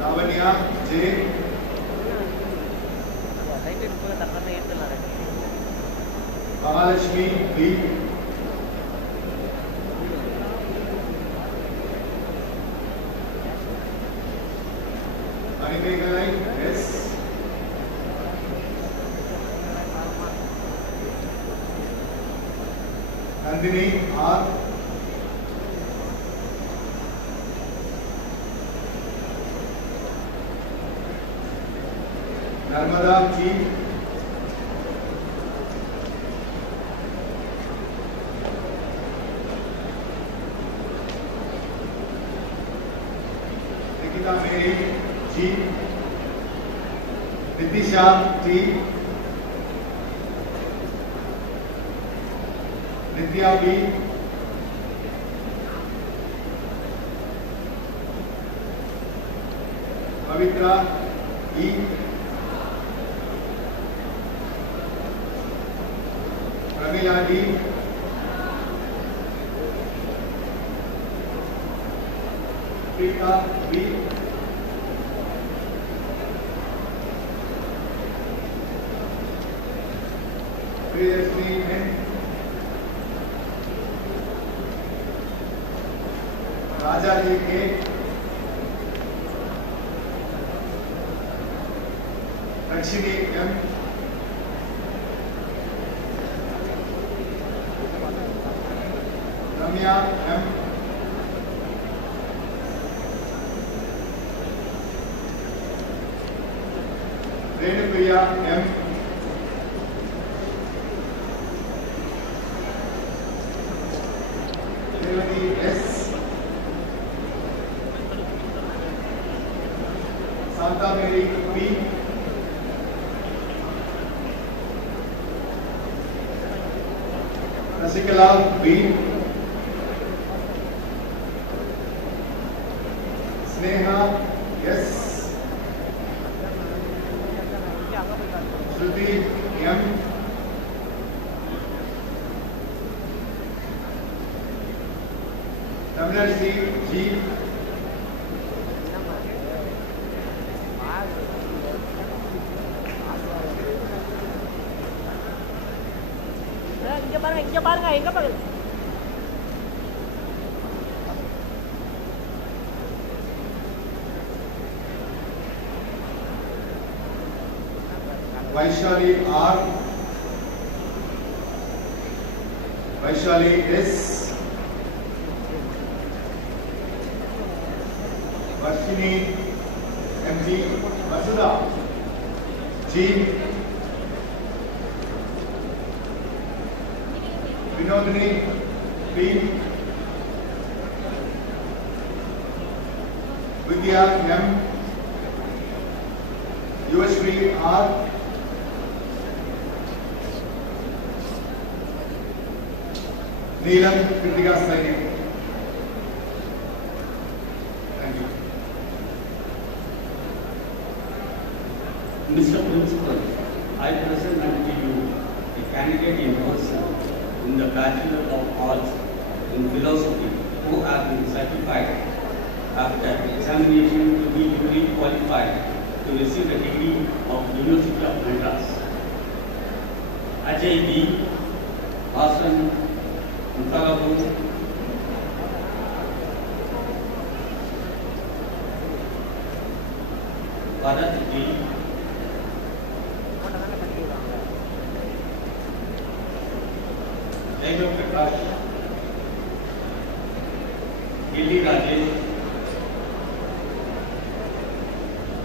Lavanya J. Mahalakshmi B. Animegalai S. Nandini R. Narmada G. Nikita Mary G. Nitisha T. Nitya B. Pavitra E. Pramila D. Prita B. Priyasni N. Rajaji K. Lakshmi M. Ramya M. Renupriya M. Devani S. Santa Mary P. Rasikala B. Sneha S. Shruti M. Tamilasi G. இங்க பாருங்க Vaishali R. Vaishali S. Varshini M.G. Vasudha G. Vinodini P. Vidya M. Yuvashri R. Neelam Kritika Saini. Thank you. Mr. Principal, I present unto you a candidate in person in the Bachelor of Arts in Philosophy who have been certified after examination to be duly qualified to receive the degree of University of Madras. Ajay B. Hasan Mutalabu, Bharat G. Jaiva Prakash, Gilli Rajesh,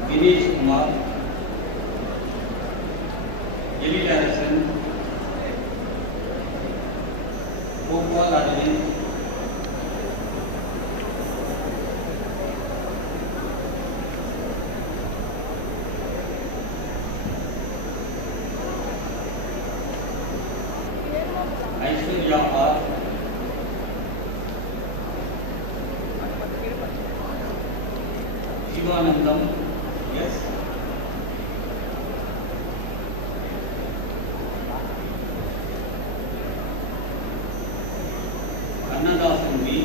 Dinesh Kumar, Gilli Harrison, Gopal Arvind, Aishwarya R. Shivanandam, yes. Annadasumbi,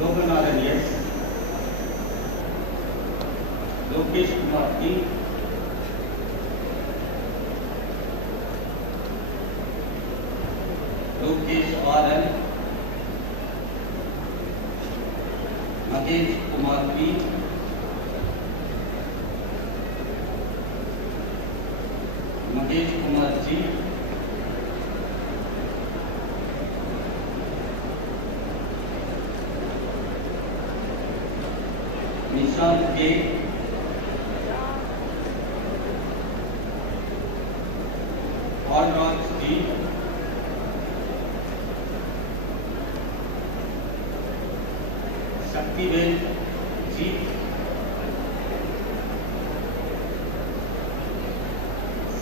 Loganathan, yes. Lokesh Kumar P. Lokesh R.N. Mahesh Kumar P. Mahesh Kumar G. Nishant K. Alraj G. Shaktivel G.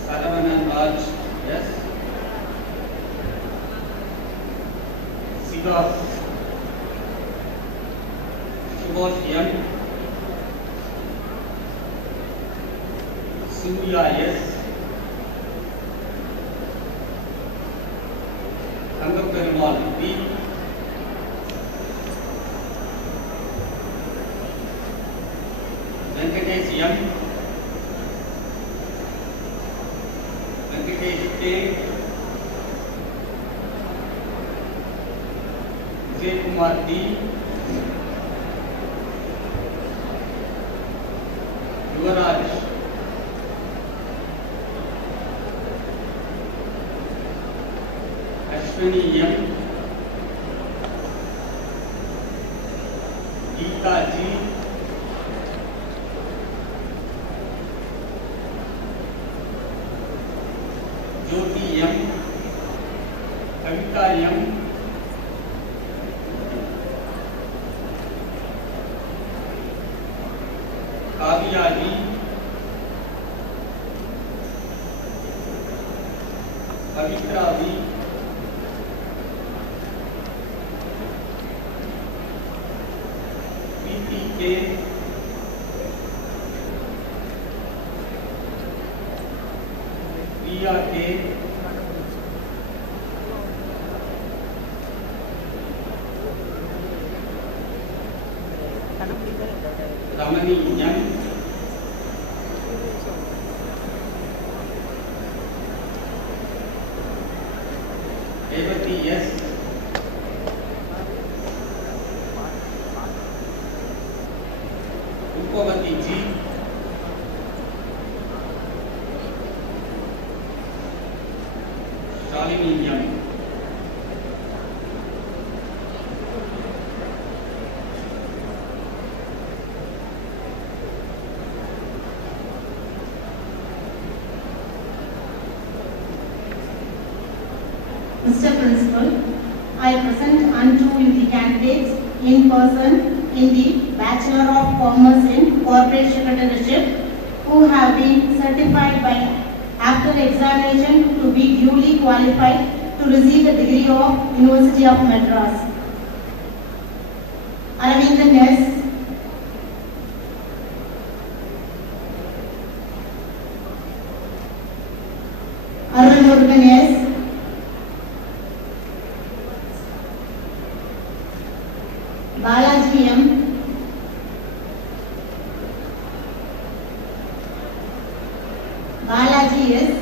Saravanan Raj, yes. Siddharth Subhash M. Surya, yes. Tangapperumal P. Venkatesh M. Venkatesh K. Vijay Kumar D. Yuvaraj Ashwini M. Geeta G. Jyoti M. Kavita M. Kavya G. Pavitra V. Preeti K. Priya K. Ramani M. Revati S. Rupavati G. Shalini M. Mr. Principal, I present unto you the candidates in person in the Bachelor of Commerce in Corporate Secretariat who have been certified by after examination to be duly qualified to receive the degree of University of Madras. Aravindan S. Arunmurugan S. Balaji M. Balaji S.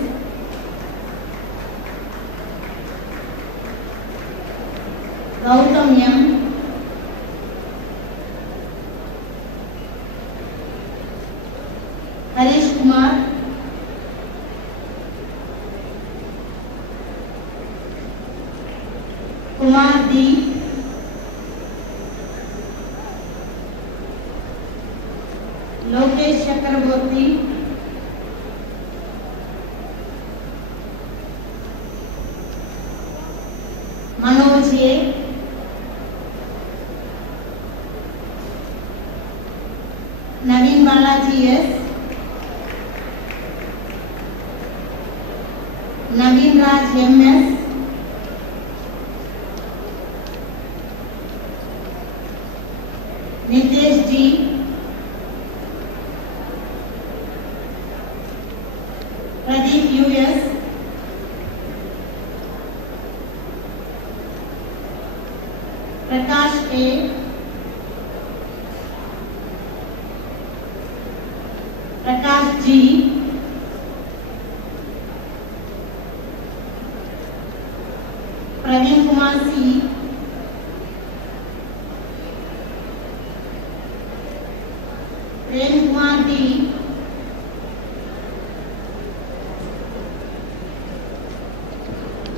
Gautam M. Harish Kumar. Kumar D. Lokesh Chakraborty. Manoj A. Naveen Balaji S. Naveen Raj M. S. Nitesh D. Pradeep U. S. Prakash A. Prakash G. Praveen Kumar C. Prem Kumar D.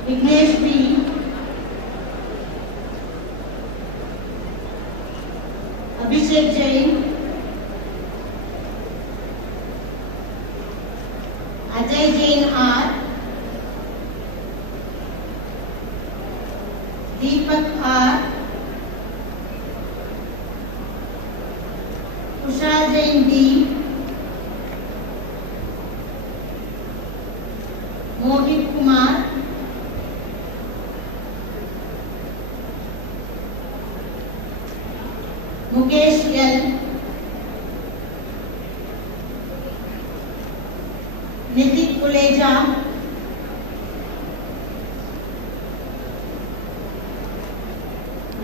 Vignesh B. Abhishek Jain. Ajay Jain R. Deepak R. Kushal Jain D. Mohit Kumar. Mukesh L. Nitik Kuleja.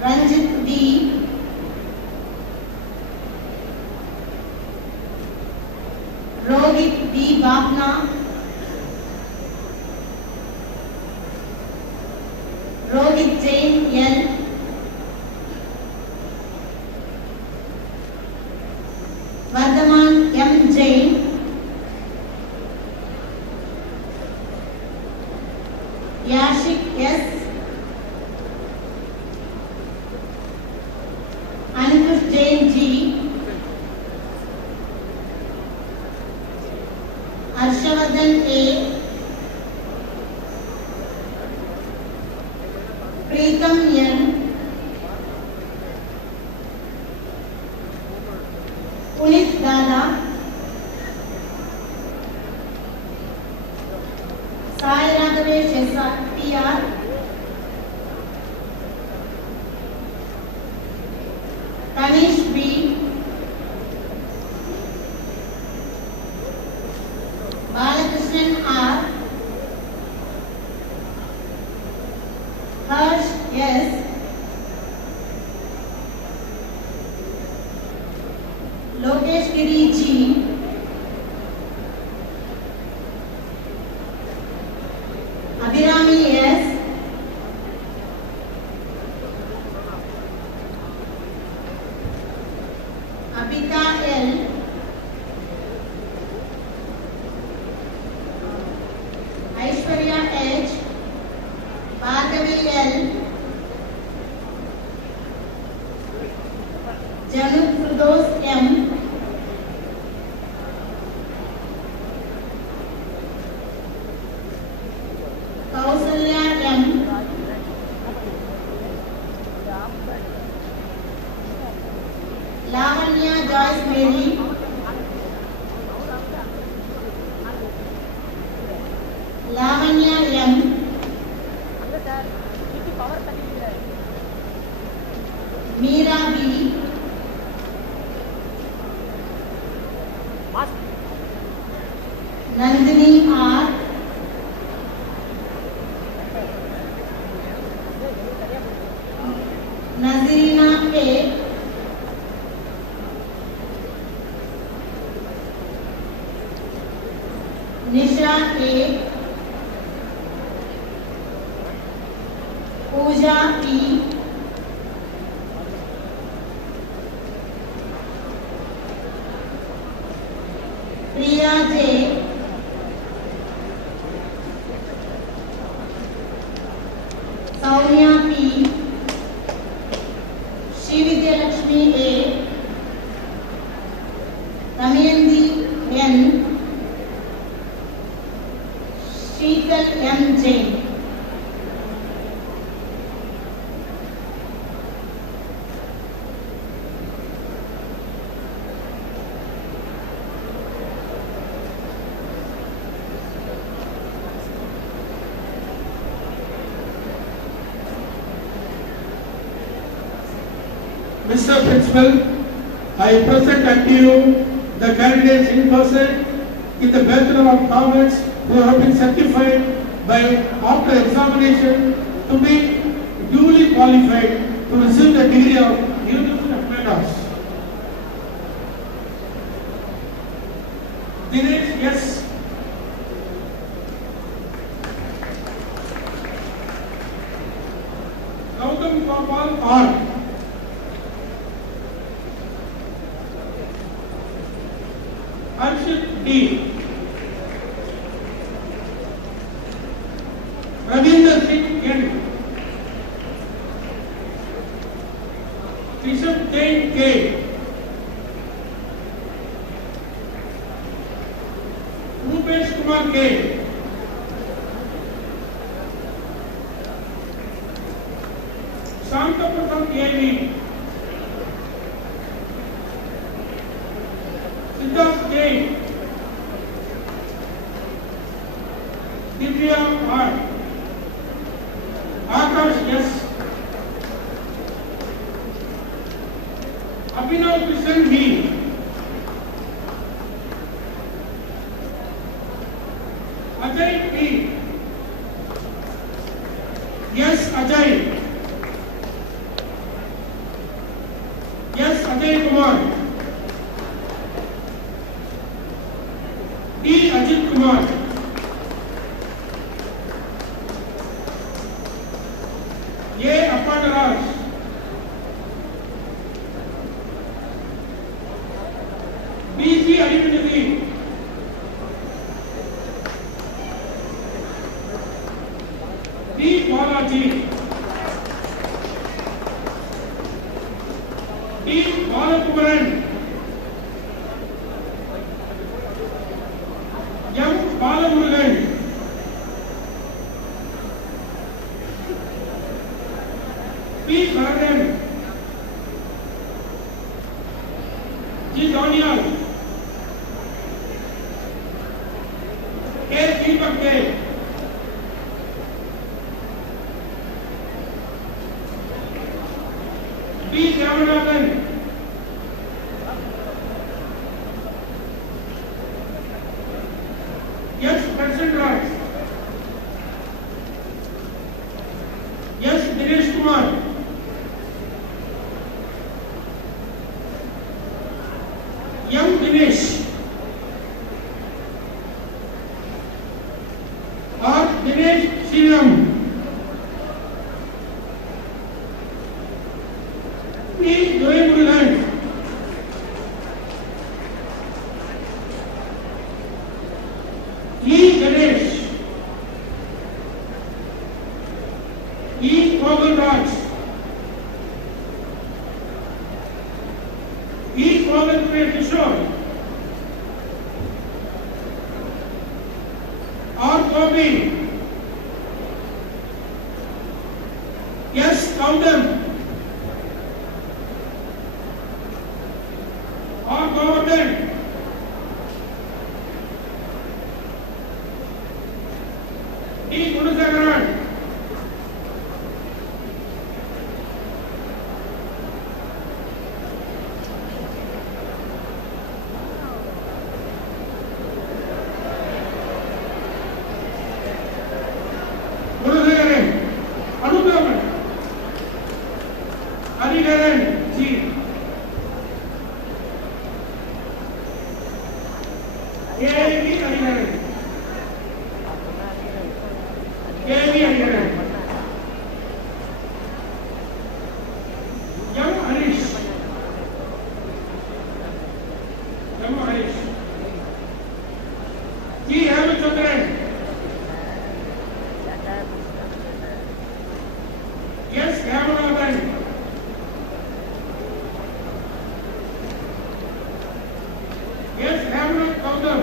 Ranjit D. Rohit D. Bhagna. Rohit Jain L. Vardhaman M. Jain. Yashik S. Ankush Jain G. Harshavardhan A. Preetham N. Punit Dada. Sai Raghavesh S.R. Tanish B. Balakrishnan R. Harsh S. Lokesh Giri G. Abhirami S. Abhita L. Aishwarya H. Bhargavi L. Janut Firdos M. Kausalya M. K.J. Lavanya M. Meera B. Nandini R. Nazirina A. Nisha A. Pooja E. Priya J. Soumya P. Srividya Lakshmi A. Damayanti N. Sheetal A.M.JAIN. Mr. Principal, I present unto you the candidates in person in the Bachelor of Commerce who have been certified by after examination to be duly qualified to receive the degree of University of Madras. Dinesh S. Gautam Gopal R. Arshit D. Ravinder Singh N. A.M.JAIN K. Rupesh Kumar K. Shanta Prasad A.V. Siddharth J. Divya R. Akash S. Abhinav Krishan B. Ajay P. Yes Ajay. Yes Ajay Kumar. D. Ajit Kumar. A. Appadaraj. B. G. Alivinidi. D. Balaji. D. Balakumaran. M. Balamurugan. P. Bharadhan. G. Daniel. K. Deepak K. B. Ramanathan. S. Prasanraj. S. Dinesh Kumar. M. Dinesh. R. Dinesh Sriram. E. Joy Murugan. E. Ganesh. E. Kogal Raj. E. Kogal Kishore. R. Gopi. S. Gautam. R. Gautam. D. Gunasekaran. Gunasekaran. Anugraman. Hariharan G. A.M. Hariharan. K.V. Hariharan. M. Harish. M. Harish. G. Hemachandran. S. Ramanathan. S. Ramnath Gautam.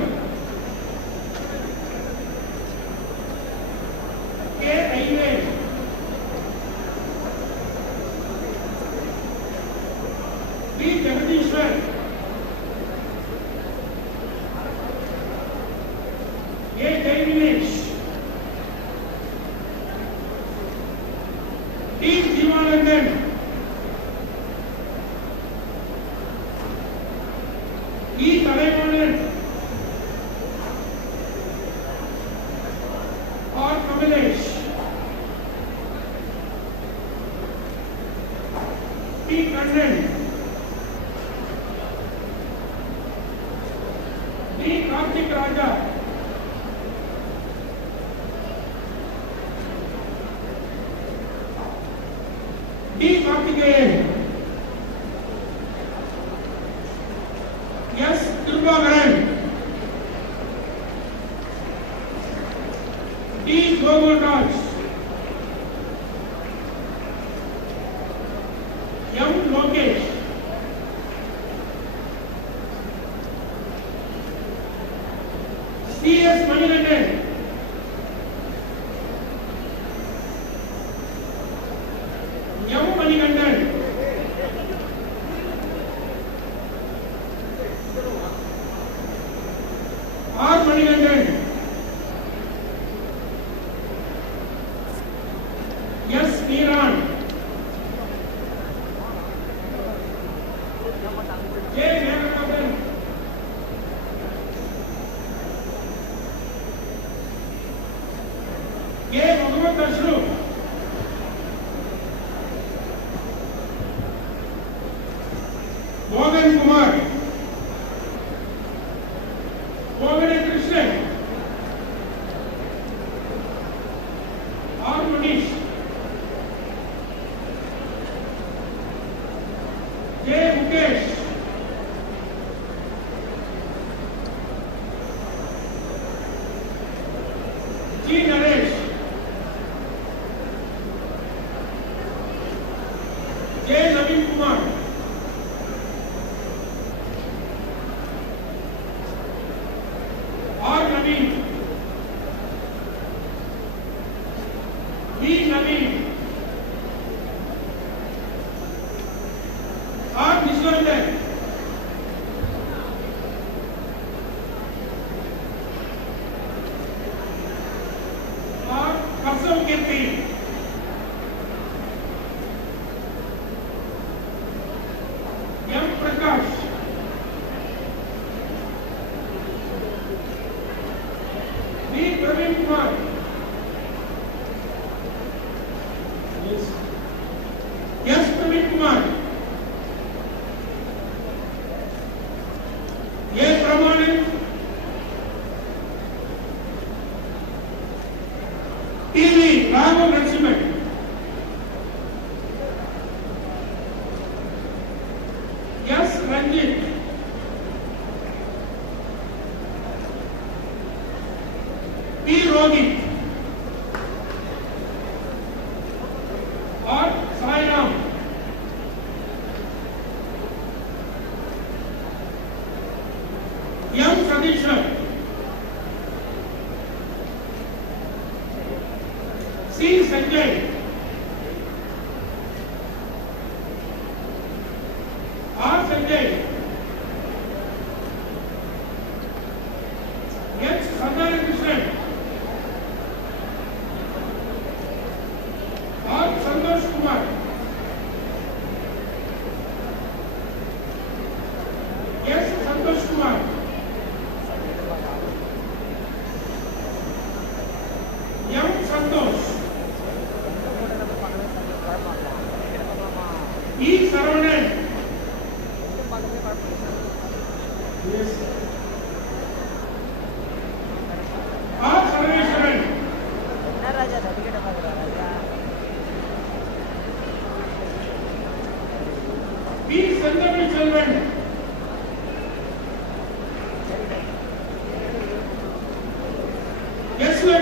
K. Aive. B. Jagadishwar. A. Jaivinesh. D. Jivanandan. E. Kalaimanan. R. Kamalesh. P. Kannan. D. Karthik Raja. D. Karthikeyan. S. Tribhuvanan. D. Gogolraj. M. Lokesh. C.S. Manikandan. M. Manikandan. R. Manikandan. S. Neeran. J. Meenambakkam. K. Mohammed Ashru. Mohan Kumar. Mohan Krishnan. R. Manish. J. Mukesh. G. Naresh. J. Naveen Kumar. R. Naveen. V. Naveen. R. Vishwanath. R. Kasav Kirti. M. Prakash. V. Praveen Kumar. Yes, Praveen Kumar. A. Pramanan. T.V. Raghav Narasimhan. Yes, Ranjit. P. Rohit. R. Sairam. M. Sadishwar. C. Sanjay. R. Sanjay. H. Sandhara Krishnan.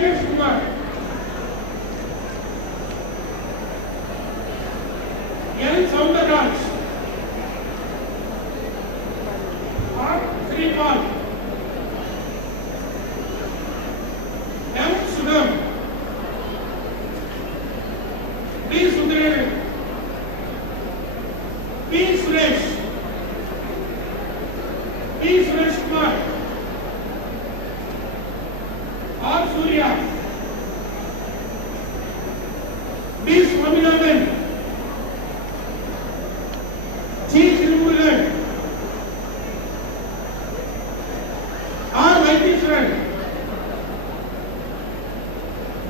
Yogesh Kumar. L. Soundaraj. R. Sripal. M. Sudham. B. Sundaresh. P. Suresh. P. Suresh Kumar. R. Surya. B. Swaminathan. G. Tirumurugan. R. Vaidishwaran.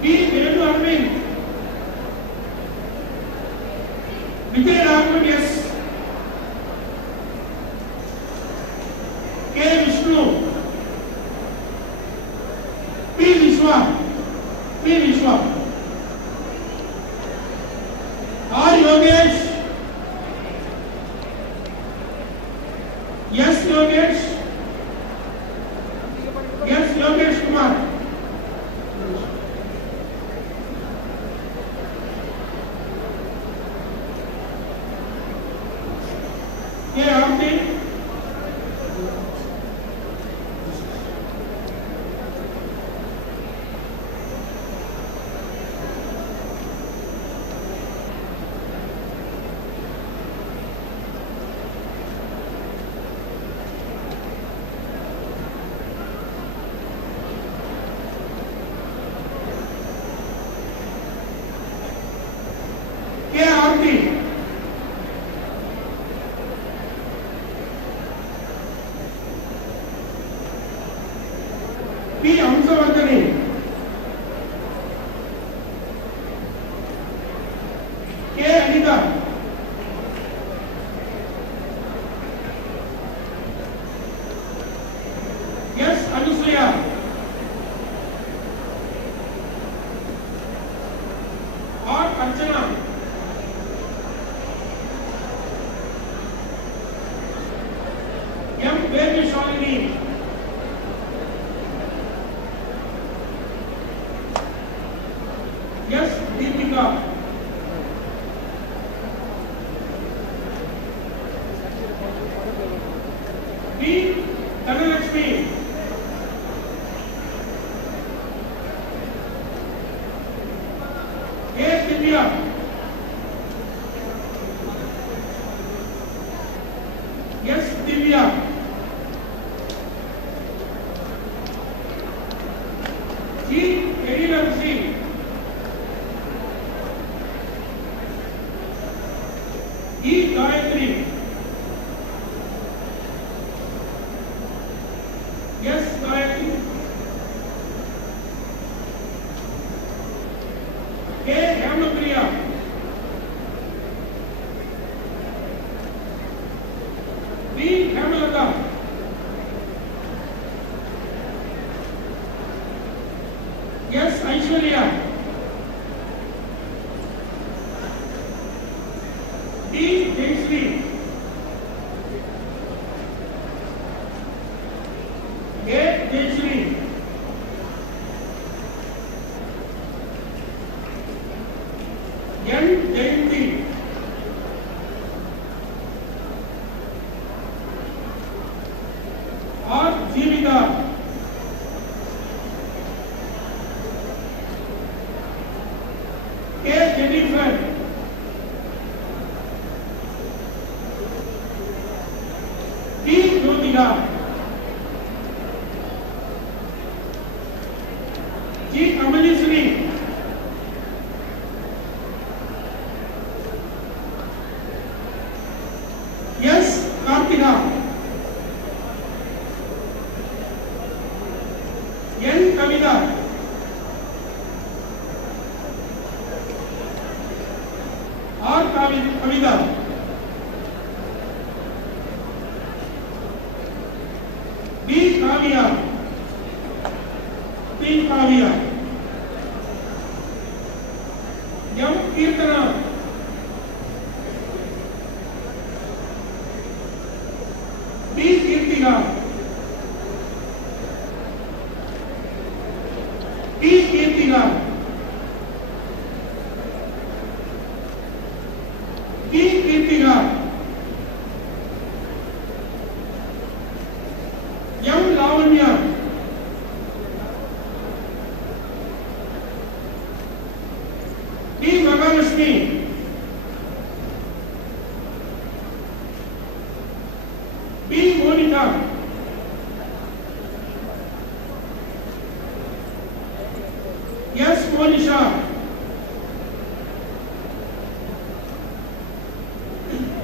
B. Venu Arvind. Vijay Raghavan S. K. Vishnu. P. Vishwa. P. Vishwa. R. Yogesh. S. Yogesh. S. Yogesh Kumar. K. Aarti. K. Aarti. P. Hamsavardhani. K. Anita. S. Anusuya. R. Archana. M. Baby Shalini. S. Deepika. B. Dhanalakshmi. A. Divya. S. Divya. G. Erilamsi. E. Gayatri. S. Gayatri. K. Hemapriya. B. Hemalata. S. Aishwarya. D. Jayashree. A. Jayashree. N. Jayanti. R. Jeevita. K. Jennifer. P. Jyotika. G. Amalishri. S. Kartika. N. Kavita. R. Kavita. B. Kavya. P. Kavya. M. Kirtana. B. Kirtika. P. Kirtiga, P. Kirtiga, M. Lavanya, P. Mahalakshmi, P. Monica, S. Monisha,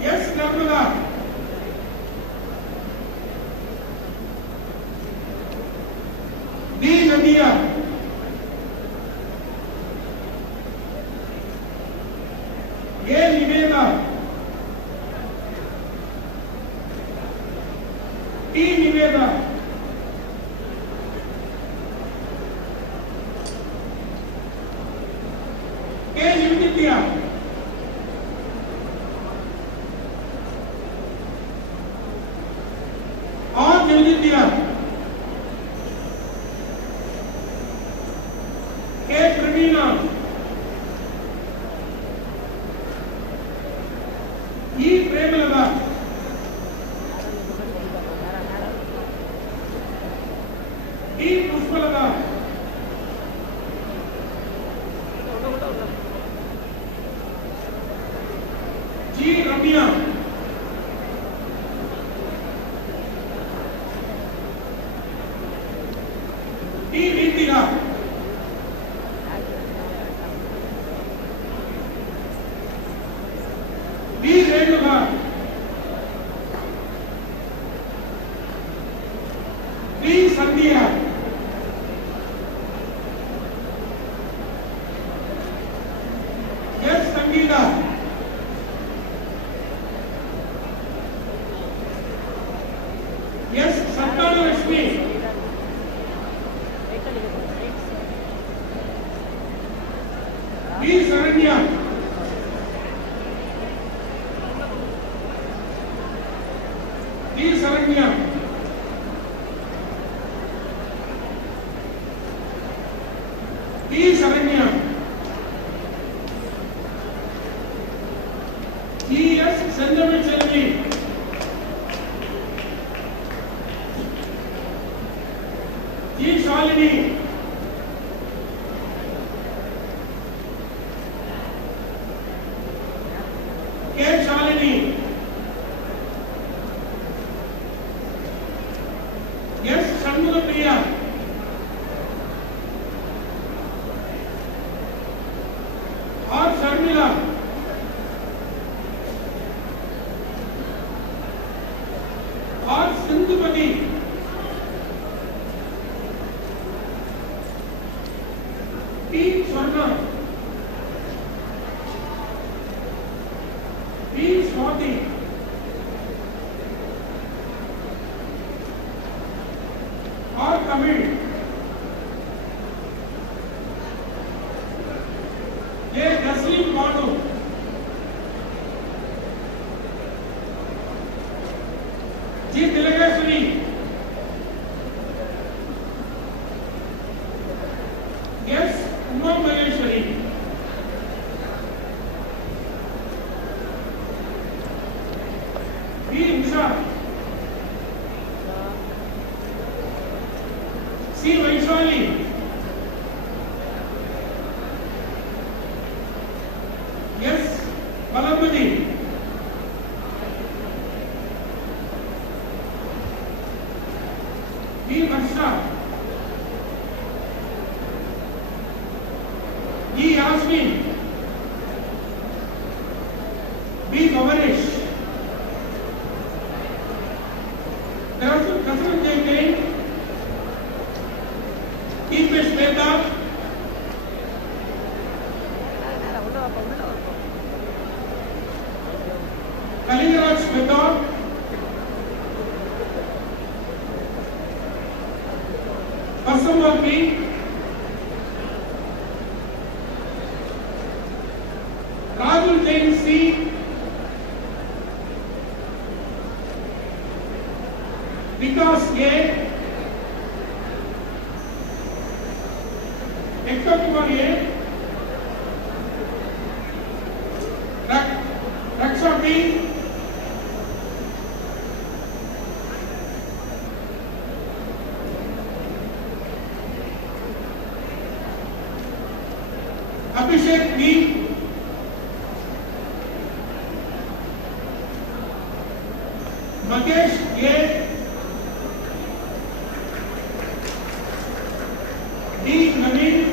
S. Narmada, D. Nadia, A. Niveda, T. Niveda, K. Yudhitya, R. Yudhitya, K. Pravina, E. Premalada, E. Pushpalada, G. Ramya, T. Ritika, V. Renuka, V. Sandhya, S. Sangeeta, S. Santana Lakshmi, V. Saranya, V. Saranya, V. Saranya, E. S. Sendamichelvi, G. Shalini, K. Shalini, S. Shanmugapriya, R. Sharmila, R. Sindhupati, P. Swarna, P. Swati, R. Tamil, J. Taslim Manu, G. Tilakashri, S. Uma Maheshwari, V. Nisha, C. Vaishali, S. Balapati, V. Varsha, E. Yasmin, B. Bhavanish. There are some Kasran Jain, Deepesh Mehta, Kalingaraj Mehta, Basamwalpi, Rajul Jain C, Vikas A, Hector Kumar A. Raksha B. Abhishek B. Makesh A. D. Naveen.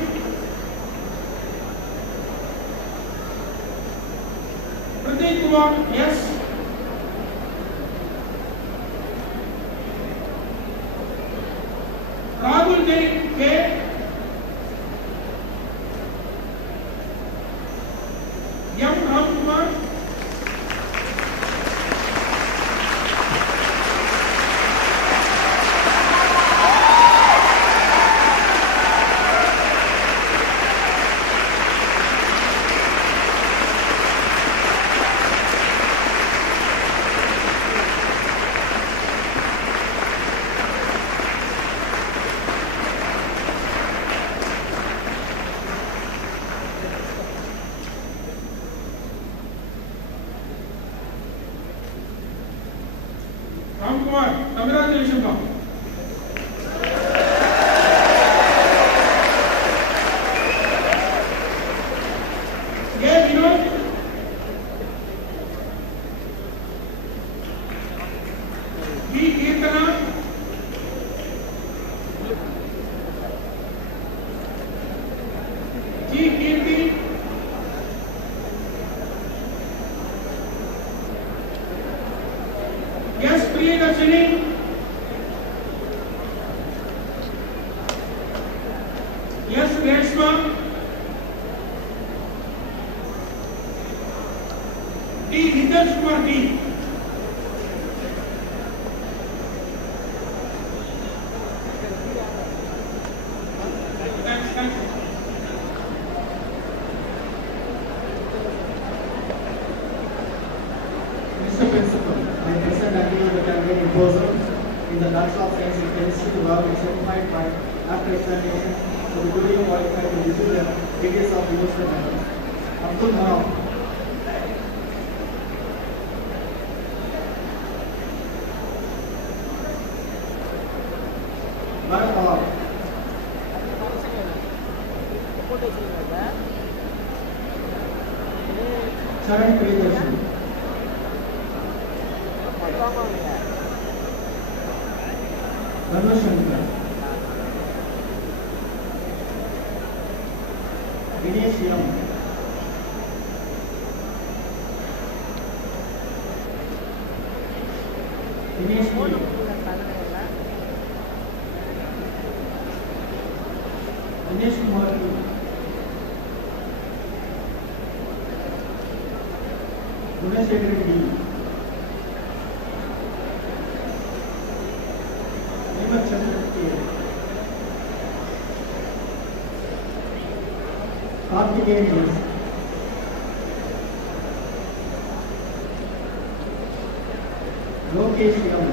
Pradeep Kumar S. Rahul Jain K. M. Ramkumar. Ramkumar, congratulations, ma'am. A. Vinod. B. Kirtana. G. Kirti. S. Priyadarshini. S. Reshma. D. Hitesh Kumar D. Thanks. Mr. Principal, I present unto you the candidate in person in the Bachelor of Science in Chemistry who have been certified by after examination to be duly qualified to receive the degrees of university members. Abdul Maram. Bharat Pawar. Charan Priyadarshini. Dhanashankar. Dinesh M. Dinesh P. Dinesh Kumar P. Gunashekhar D. Karthikeyan. Lokesh M.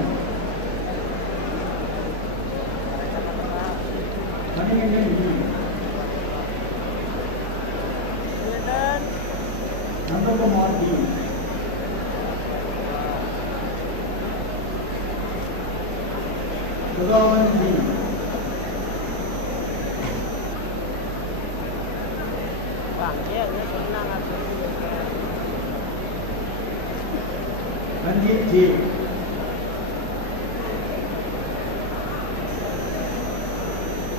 Manikandan D. Meenambakkam D. Sudavan D. Ranjit J.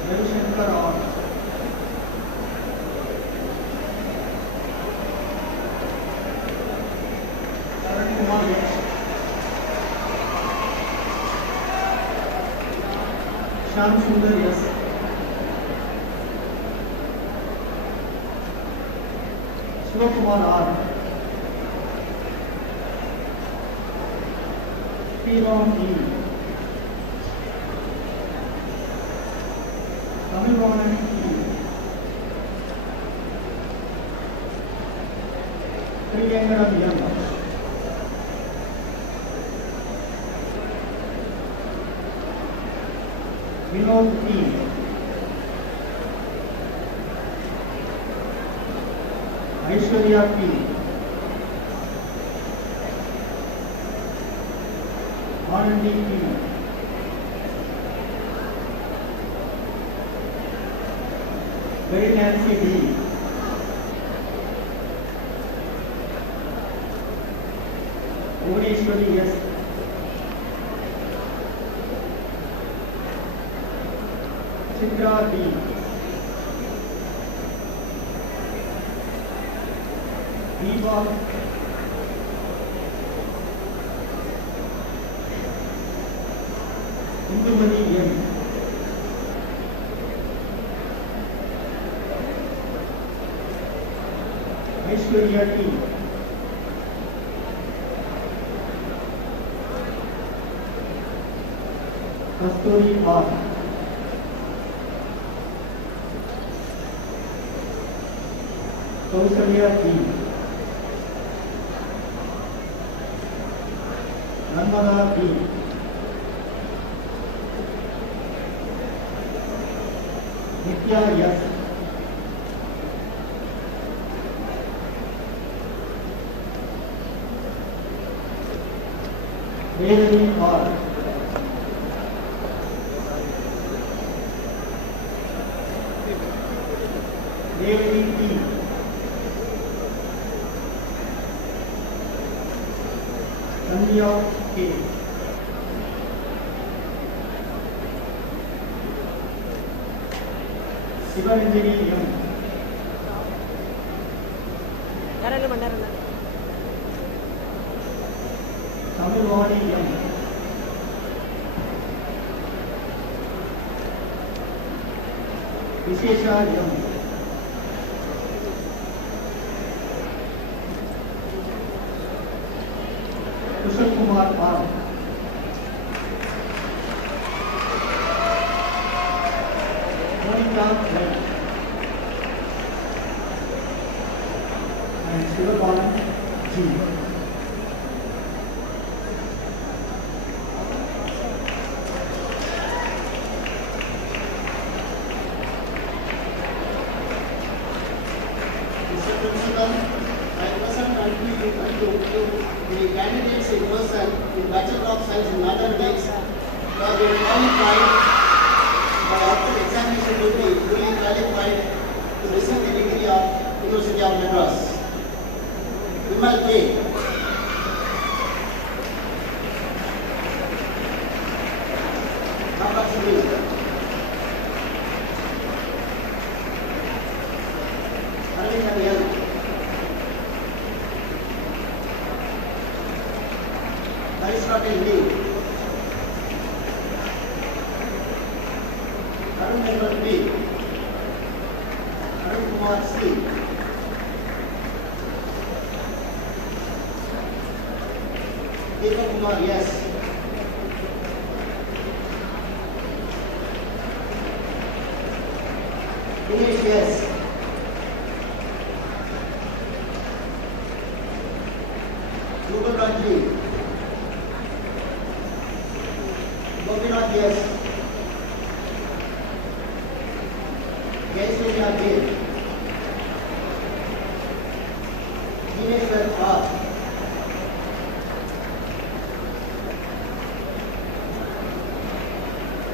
Ravishankar R. Karan Kumar H. Shyam Sundar S. Shivakumar R. P.Ram E. Tamilvanan E. Triyangaram M. Vinod E. Aishwarya P. Anandi P. Very Nancy D. Bhuvaneshwari S. Chitra D. Deepa Indumani M. Aishwarya T. Kasturi R. Kausalya G. Narmada B. Nitya S. Devani R. Devani T. Sandhya K. Sivanjali M. Tamilvani M. Vishesha M. Kushal Kumar R. Monica M. And Shivabalan G. Mr. Principal, I present unto you the candidates in person in Bachelor of Science in Mathematics who have been qualified by after examination will be fully qualified to receive the degree of University of Madras. Vimal K. Approximately. Arvind L. Aristotle D. Arun Edward B. Arun Kumar C. Deepak Kumar S. Dinesh S. Google Country. Gopinath S. K.J.SREERAM Dinesh R.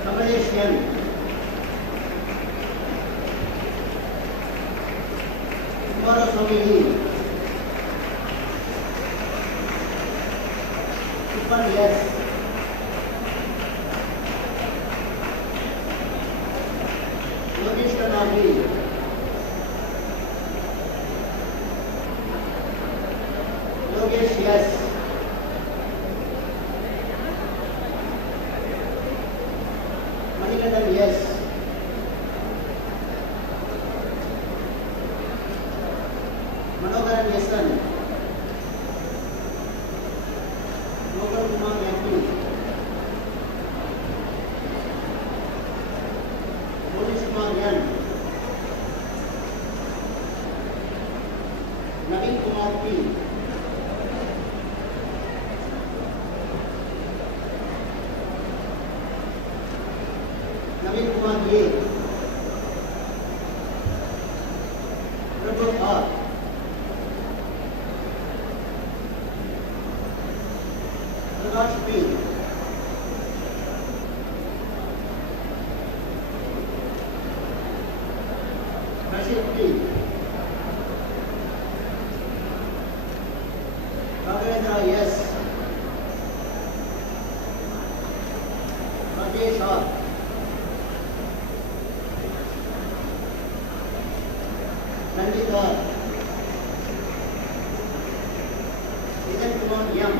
Kamalesh N. Kumaraswamy E. Tupan S. Lokesh Kanagi. Lokesh S. Manikandan S. Manogaran S. Logan Kumar MP. Monish Kumar N. Naveen Kumar P. Naveen Kumar A. Prabhu R. Rashid P. Raghavendra S. Rajesh R. Ranjit R. Nitin Kumar M.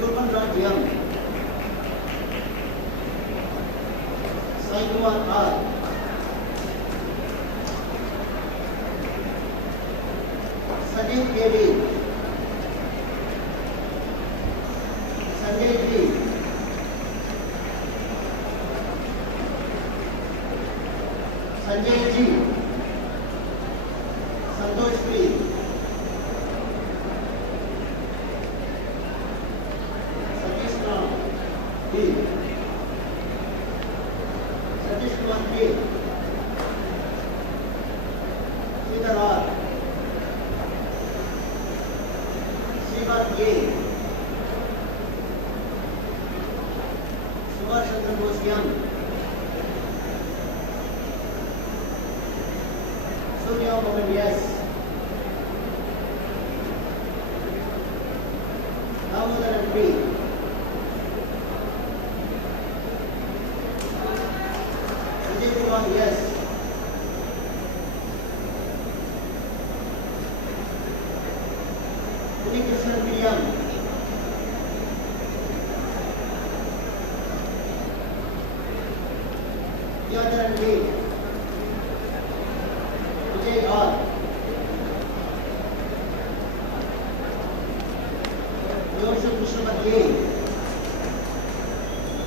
Rupan Raj M. Sai Kumar R. Sajid K.D. Sanjay G. Sanjay G. Santosh P. Satish Ram B. Satish Kumar K. Sridhar R. Srivat A. Subhash Chandra Bose M. Surya Mohan S. Damodaran P. Vijay Kumar S. Krishnan P. M. DR.N.V. Vijay R. Joseph Krishnapati A.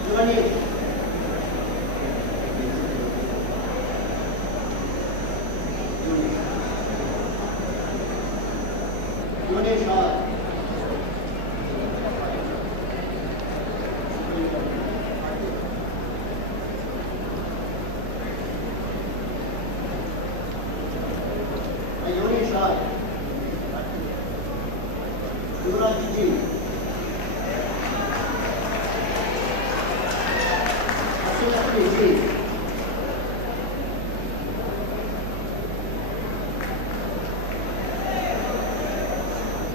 Yuvani Yuvanesh R. Yuvanesh R. Yuvraj G. Ashwini G.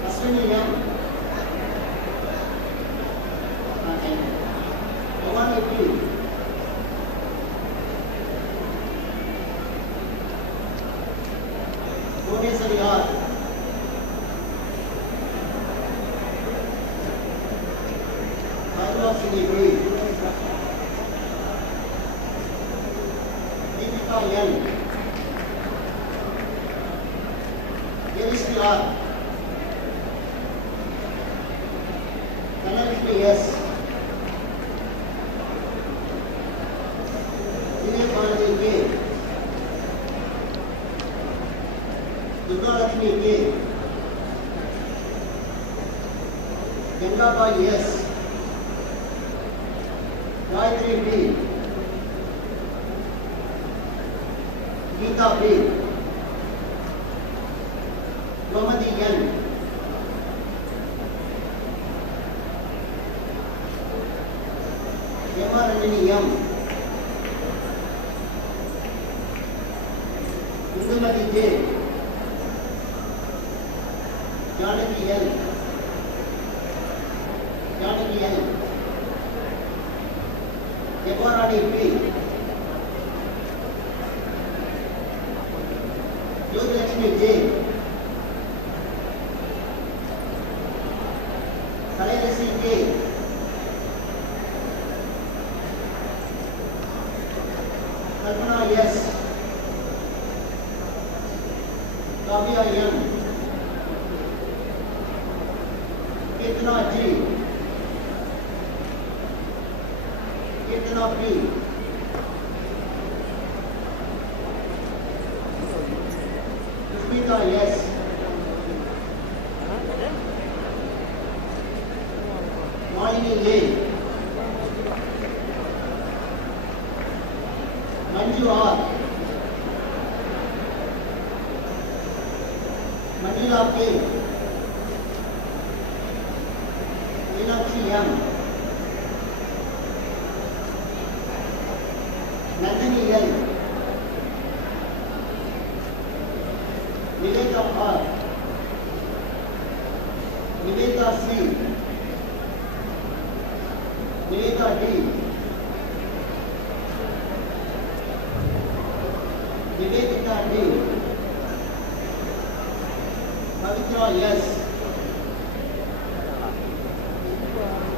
Ashwini M. Bhavani P. Bhuvaneswari R. Rajlakshmi B. Deepika N. Yelishri R. Dhanalakshmi S. Vinay Balaji K. Durga Lakshmi K. Gangabai S. Gayatri B. Geeta B. Gomadi N. Yama Ranjani M. Indumati J. Janaki L. Janaki L. Deborani P. Jyotilakshmi J. Kalayasi K. Kalpana S. Kavya M. Kirtana G. Kirtana P. Smita S. Malini A. Manju R. Manila K. Meenakshi M. Nandini L. Niveta R. Niveta C. Niveta D. Nivedita D. Pavitra yes.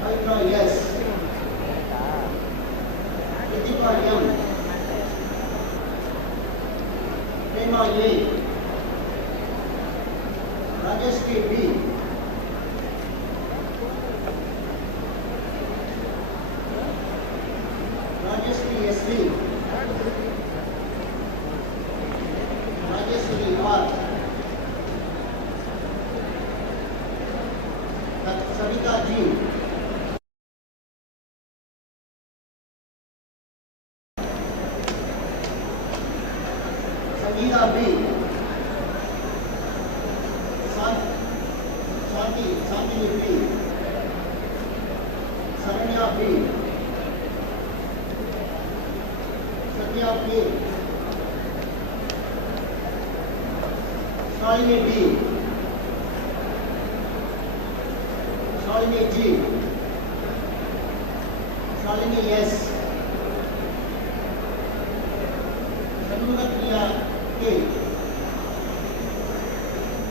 Pavitra yes. Kritika M. Prema A. Rajashri B. Rajashri S.V. Rajashri R. Savita G. Sangeeta B. Santini B. Saranya B. Satya K. Shalini D. Shalini G. Shalini S. Shanmugapriya K.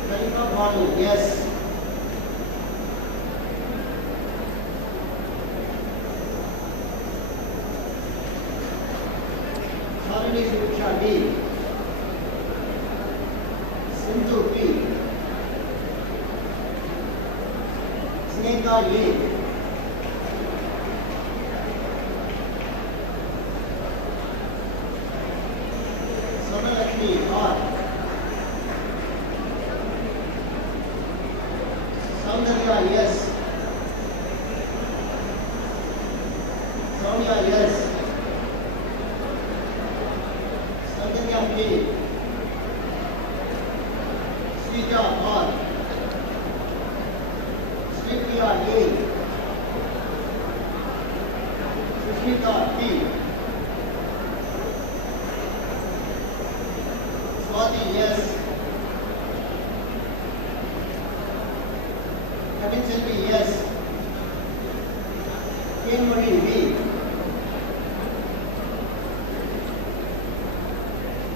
Kalima Bhanu yes. Shalini Suksha D. Sindhu P. Sneka A. Sonalakshmi R. Soundarya yes. Sonia yes. Soundarya K. Srija R. Sripriya A. Sushmita T. Swati yes. Kevin Selvi yes. Kenmani B.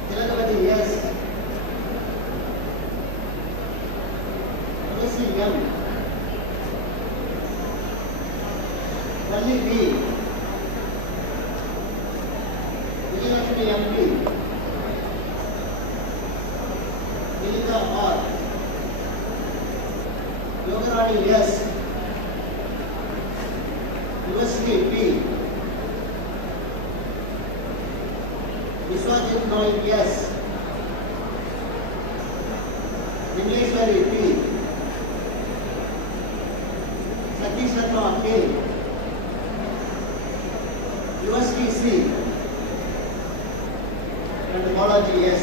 Tilakavati yes. Tulsi M. Valli B. Vijayalakshmi MP. Nilita R. Yogarani yes. Yuvasri P. Vishwajit Naik yes. Nimleshwari P. Satish Sharma K. Yuvasri C. And Balaji yes.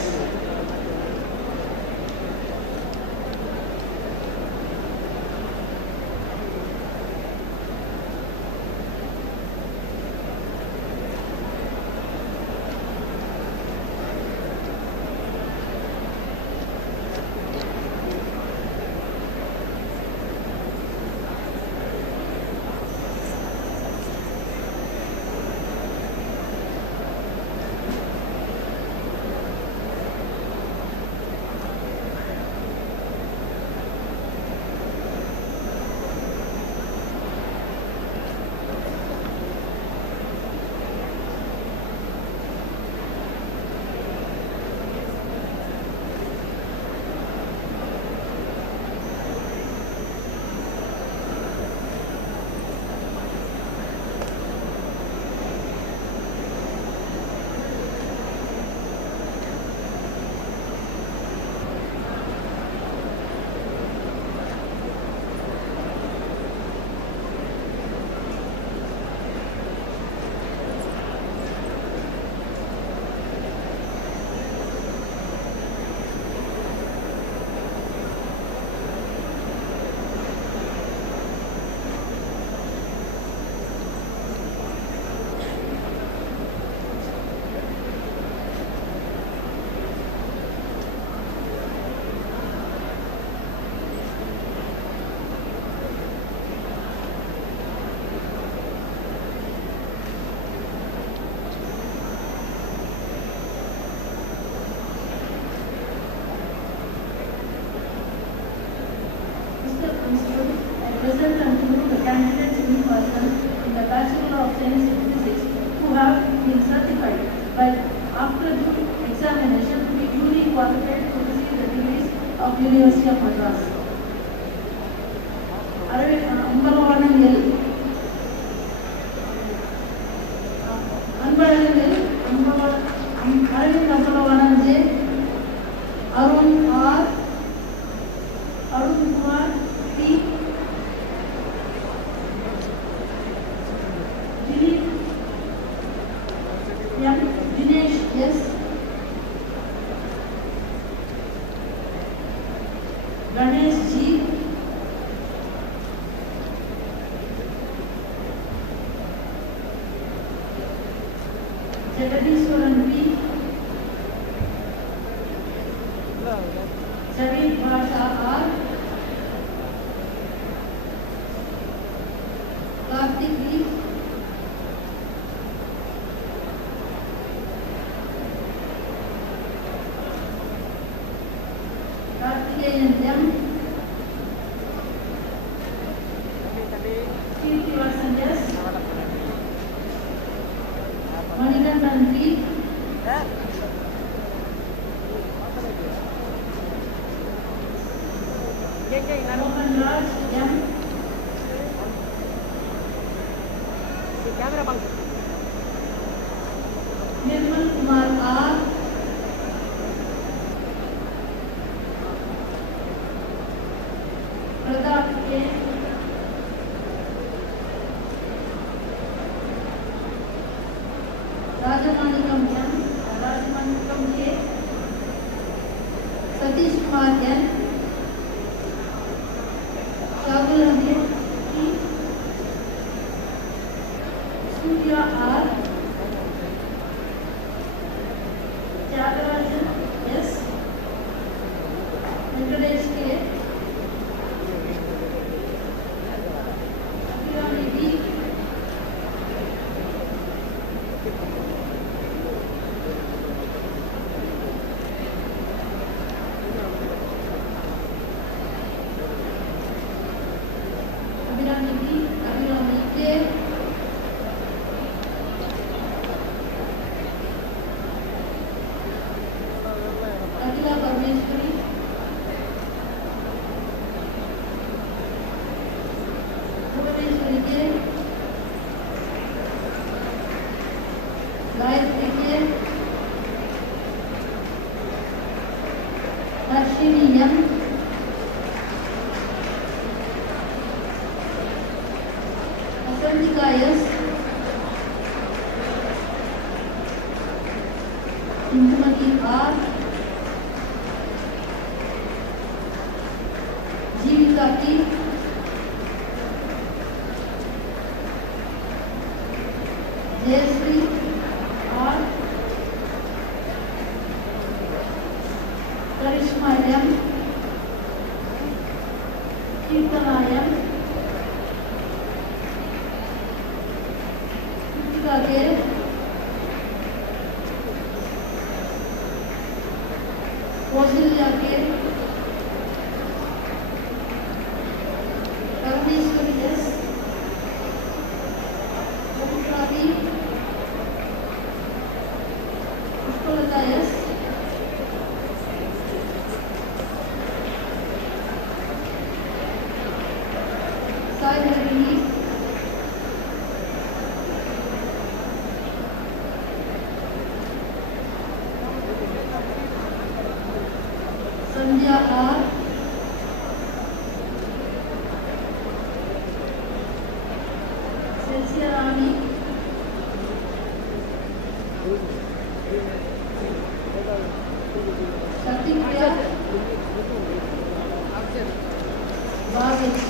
but after due examination to be duly qualified to receive the degrees of University of Madras. Ambalawanan L. Anbalawanan L. Arvind Ambalawanan J. Arun R. Arun Kumar P. Dilip M. Dinesh S. Ganesh G. Jagadiswaran P. Javid Bhasha R. Karthik V. Karthikeyan M. Kirtivasan S. Manikandan V. Mohan Raj M. Nirmal Kumar R. Pradap K. Rajamanikam M. Rajamanikam K. Satish Kumar N. Shagul Hamid P. Surya R. Tyagarajan S. Venkatesh K. Abhirani B. Abhirani B. Abhirani K. Akila Parmeshwari. Bhuvaneshwari K. Gayatri K. Harshini M. Asantika S. Indumati R. Jivika P. Jayasri R. Karishma M. Kirtana M. Kritika K. Kausalya K. Parameshwari S. Pavitra V. Pushpalata S. Sai Harini. Sandhya R. Selsirani. Shaktipriya. Bhavesh.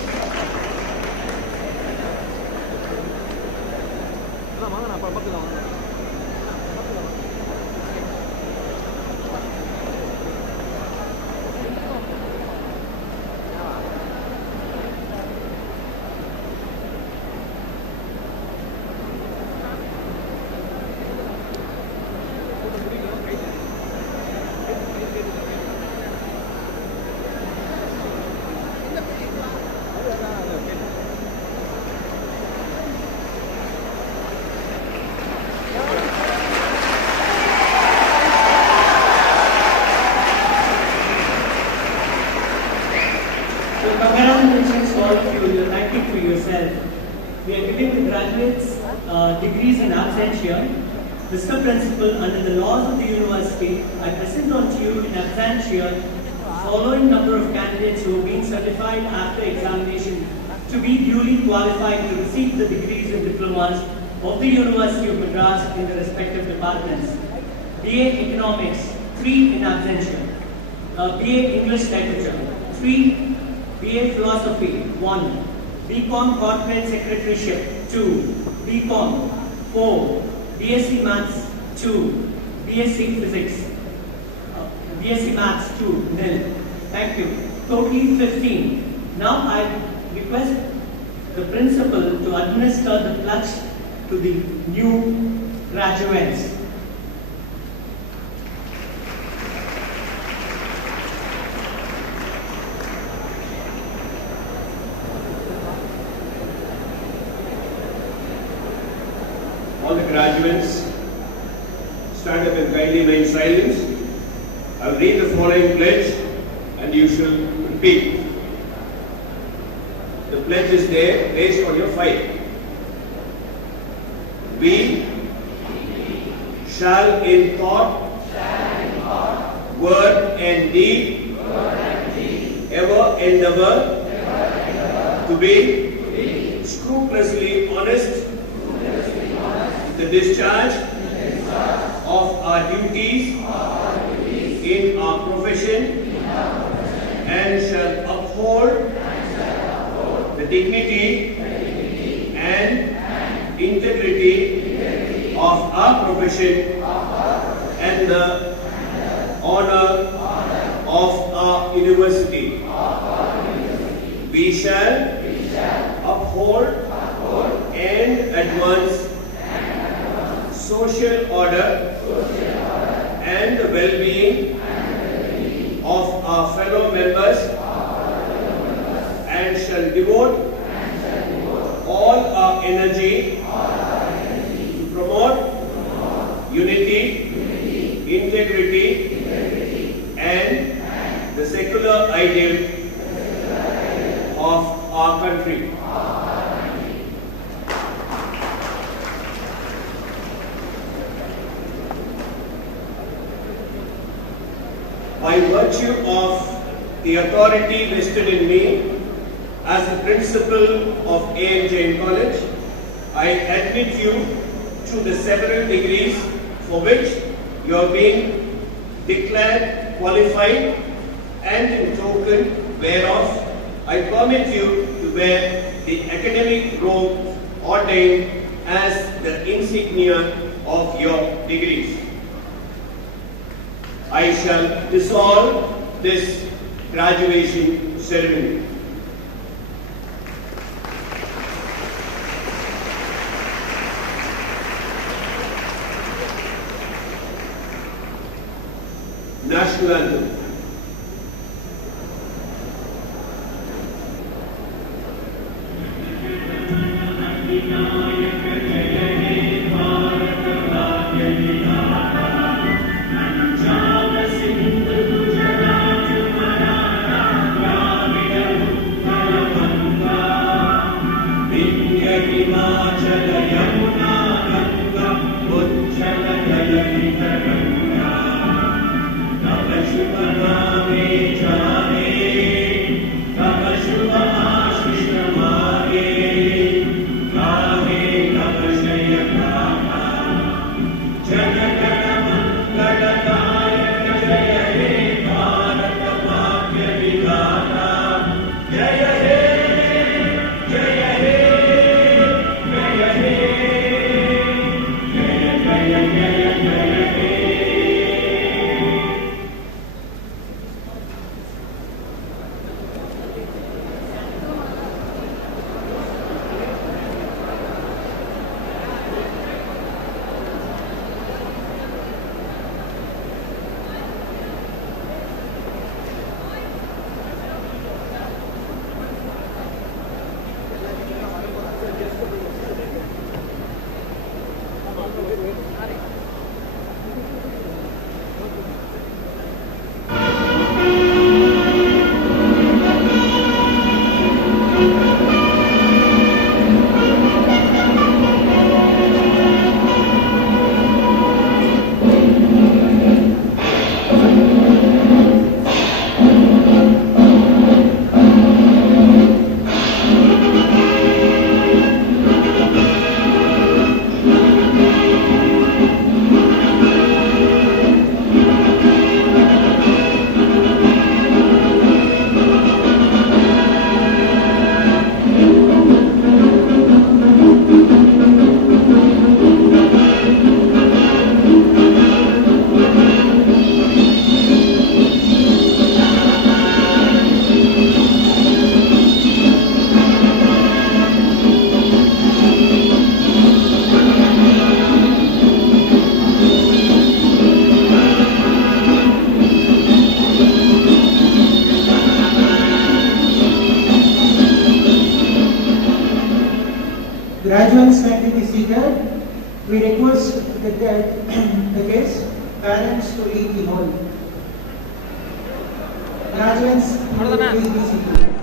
degrees in absentia. Mr. Principal, under the laws of the university, I present unto you in absentia following number of candidates who have been certified after examination to be duly qualified to receive the degrees and diplomas of the University of Madras in the respective departments. BA Economics, 3 in absentia. BA English Literature, 3. BA Philosophy, 1. BCom Corporate Secretaryship, 2. BCom, 4. BSc Maths, 2. BSc Physics. BSc Maths, 2. Nil. Thank you. Totally 15. Now I request the principal to administer the pledge to the new graduates. All the graduates, stand up and kindly remain silent. I will read the following pledge and you shall repeat. The pledge is there, placed on your file. We shall in thought, word and deed, ever endeavor to be scrupulously honest in the discharge of our duties in our profession and shall uphold the dignity and integrity of our profession and the honor of our university. We shall uphold and advance social order and the well-being of our fellow members and shall devote all our energy to promote unity, integrity and the secular ideal of our country. By virtue of the authority vested in me as the principal of A.M.JAIN College, I admit you to the several degrees for which you are being declared qualified, and in token whereof I permit you to wear the academic robe ordained as the insignia of your degrees. I shall dissolve this graduation ceremony. National Anthem. Graduates kindly be seated. We request the guests, parents to leave the hall. Graduates, please be seated.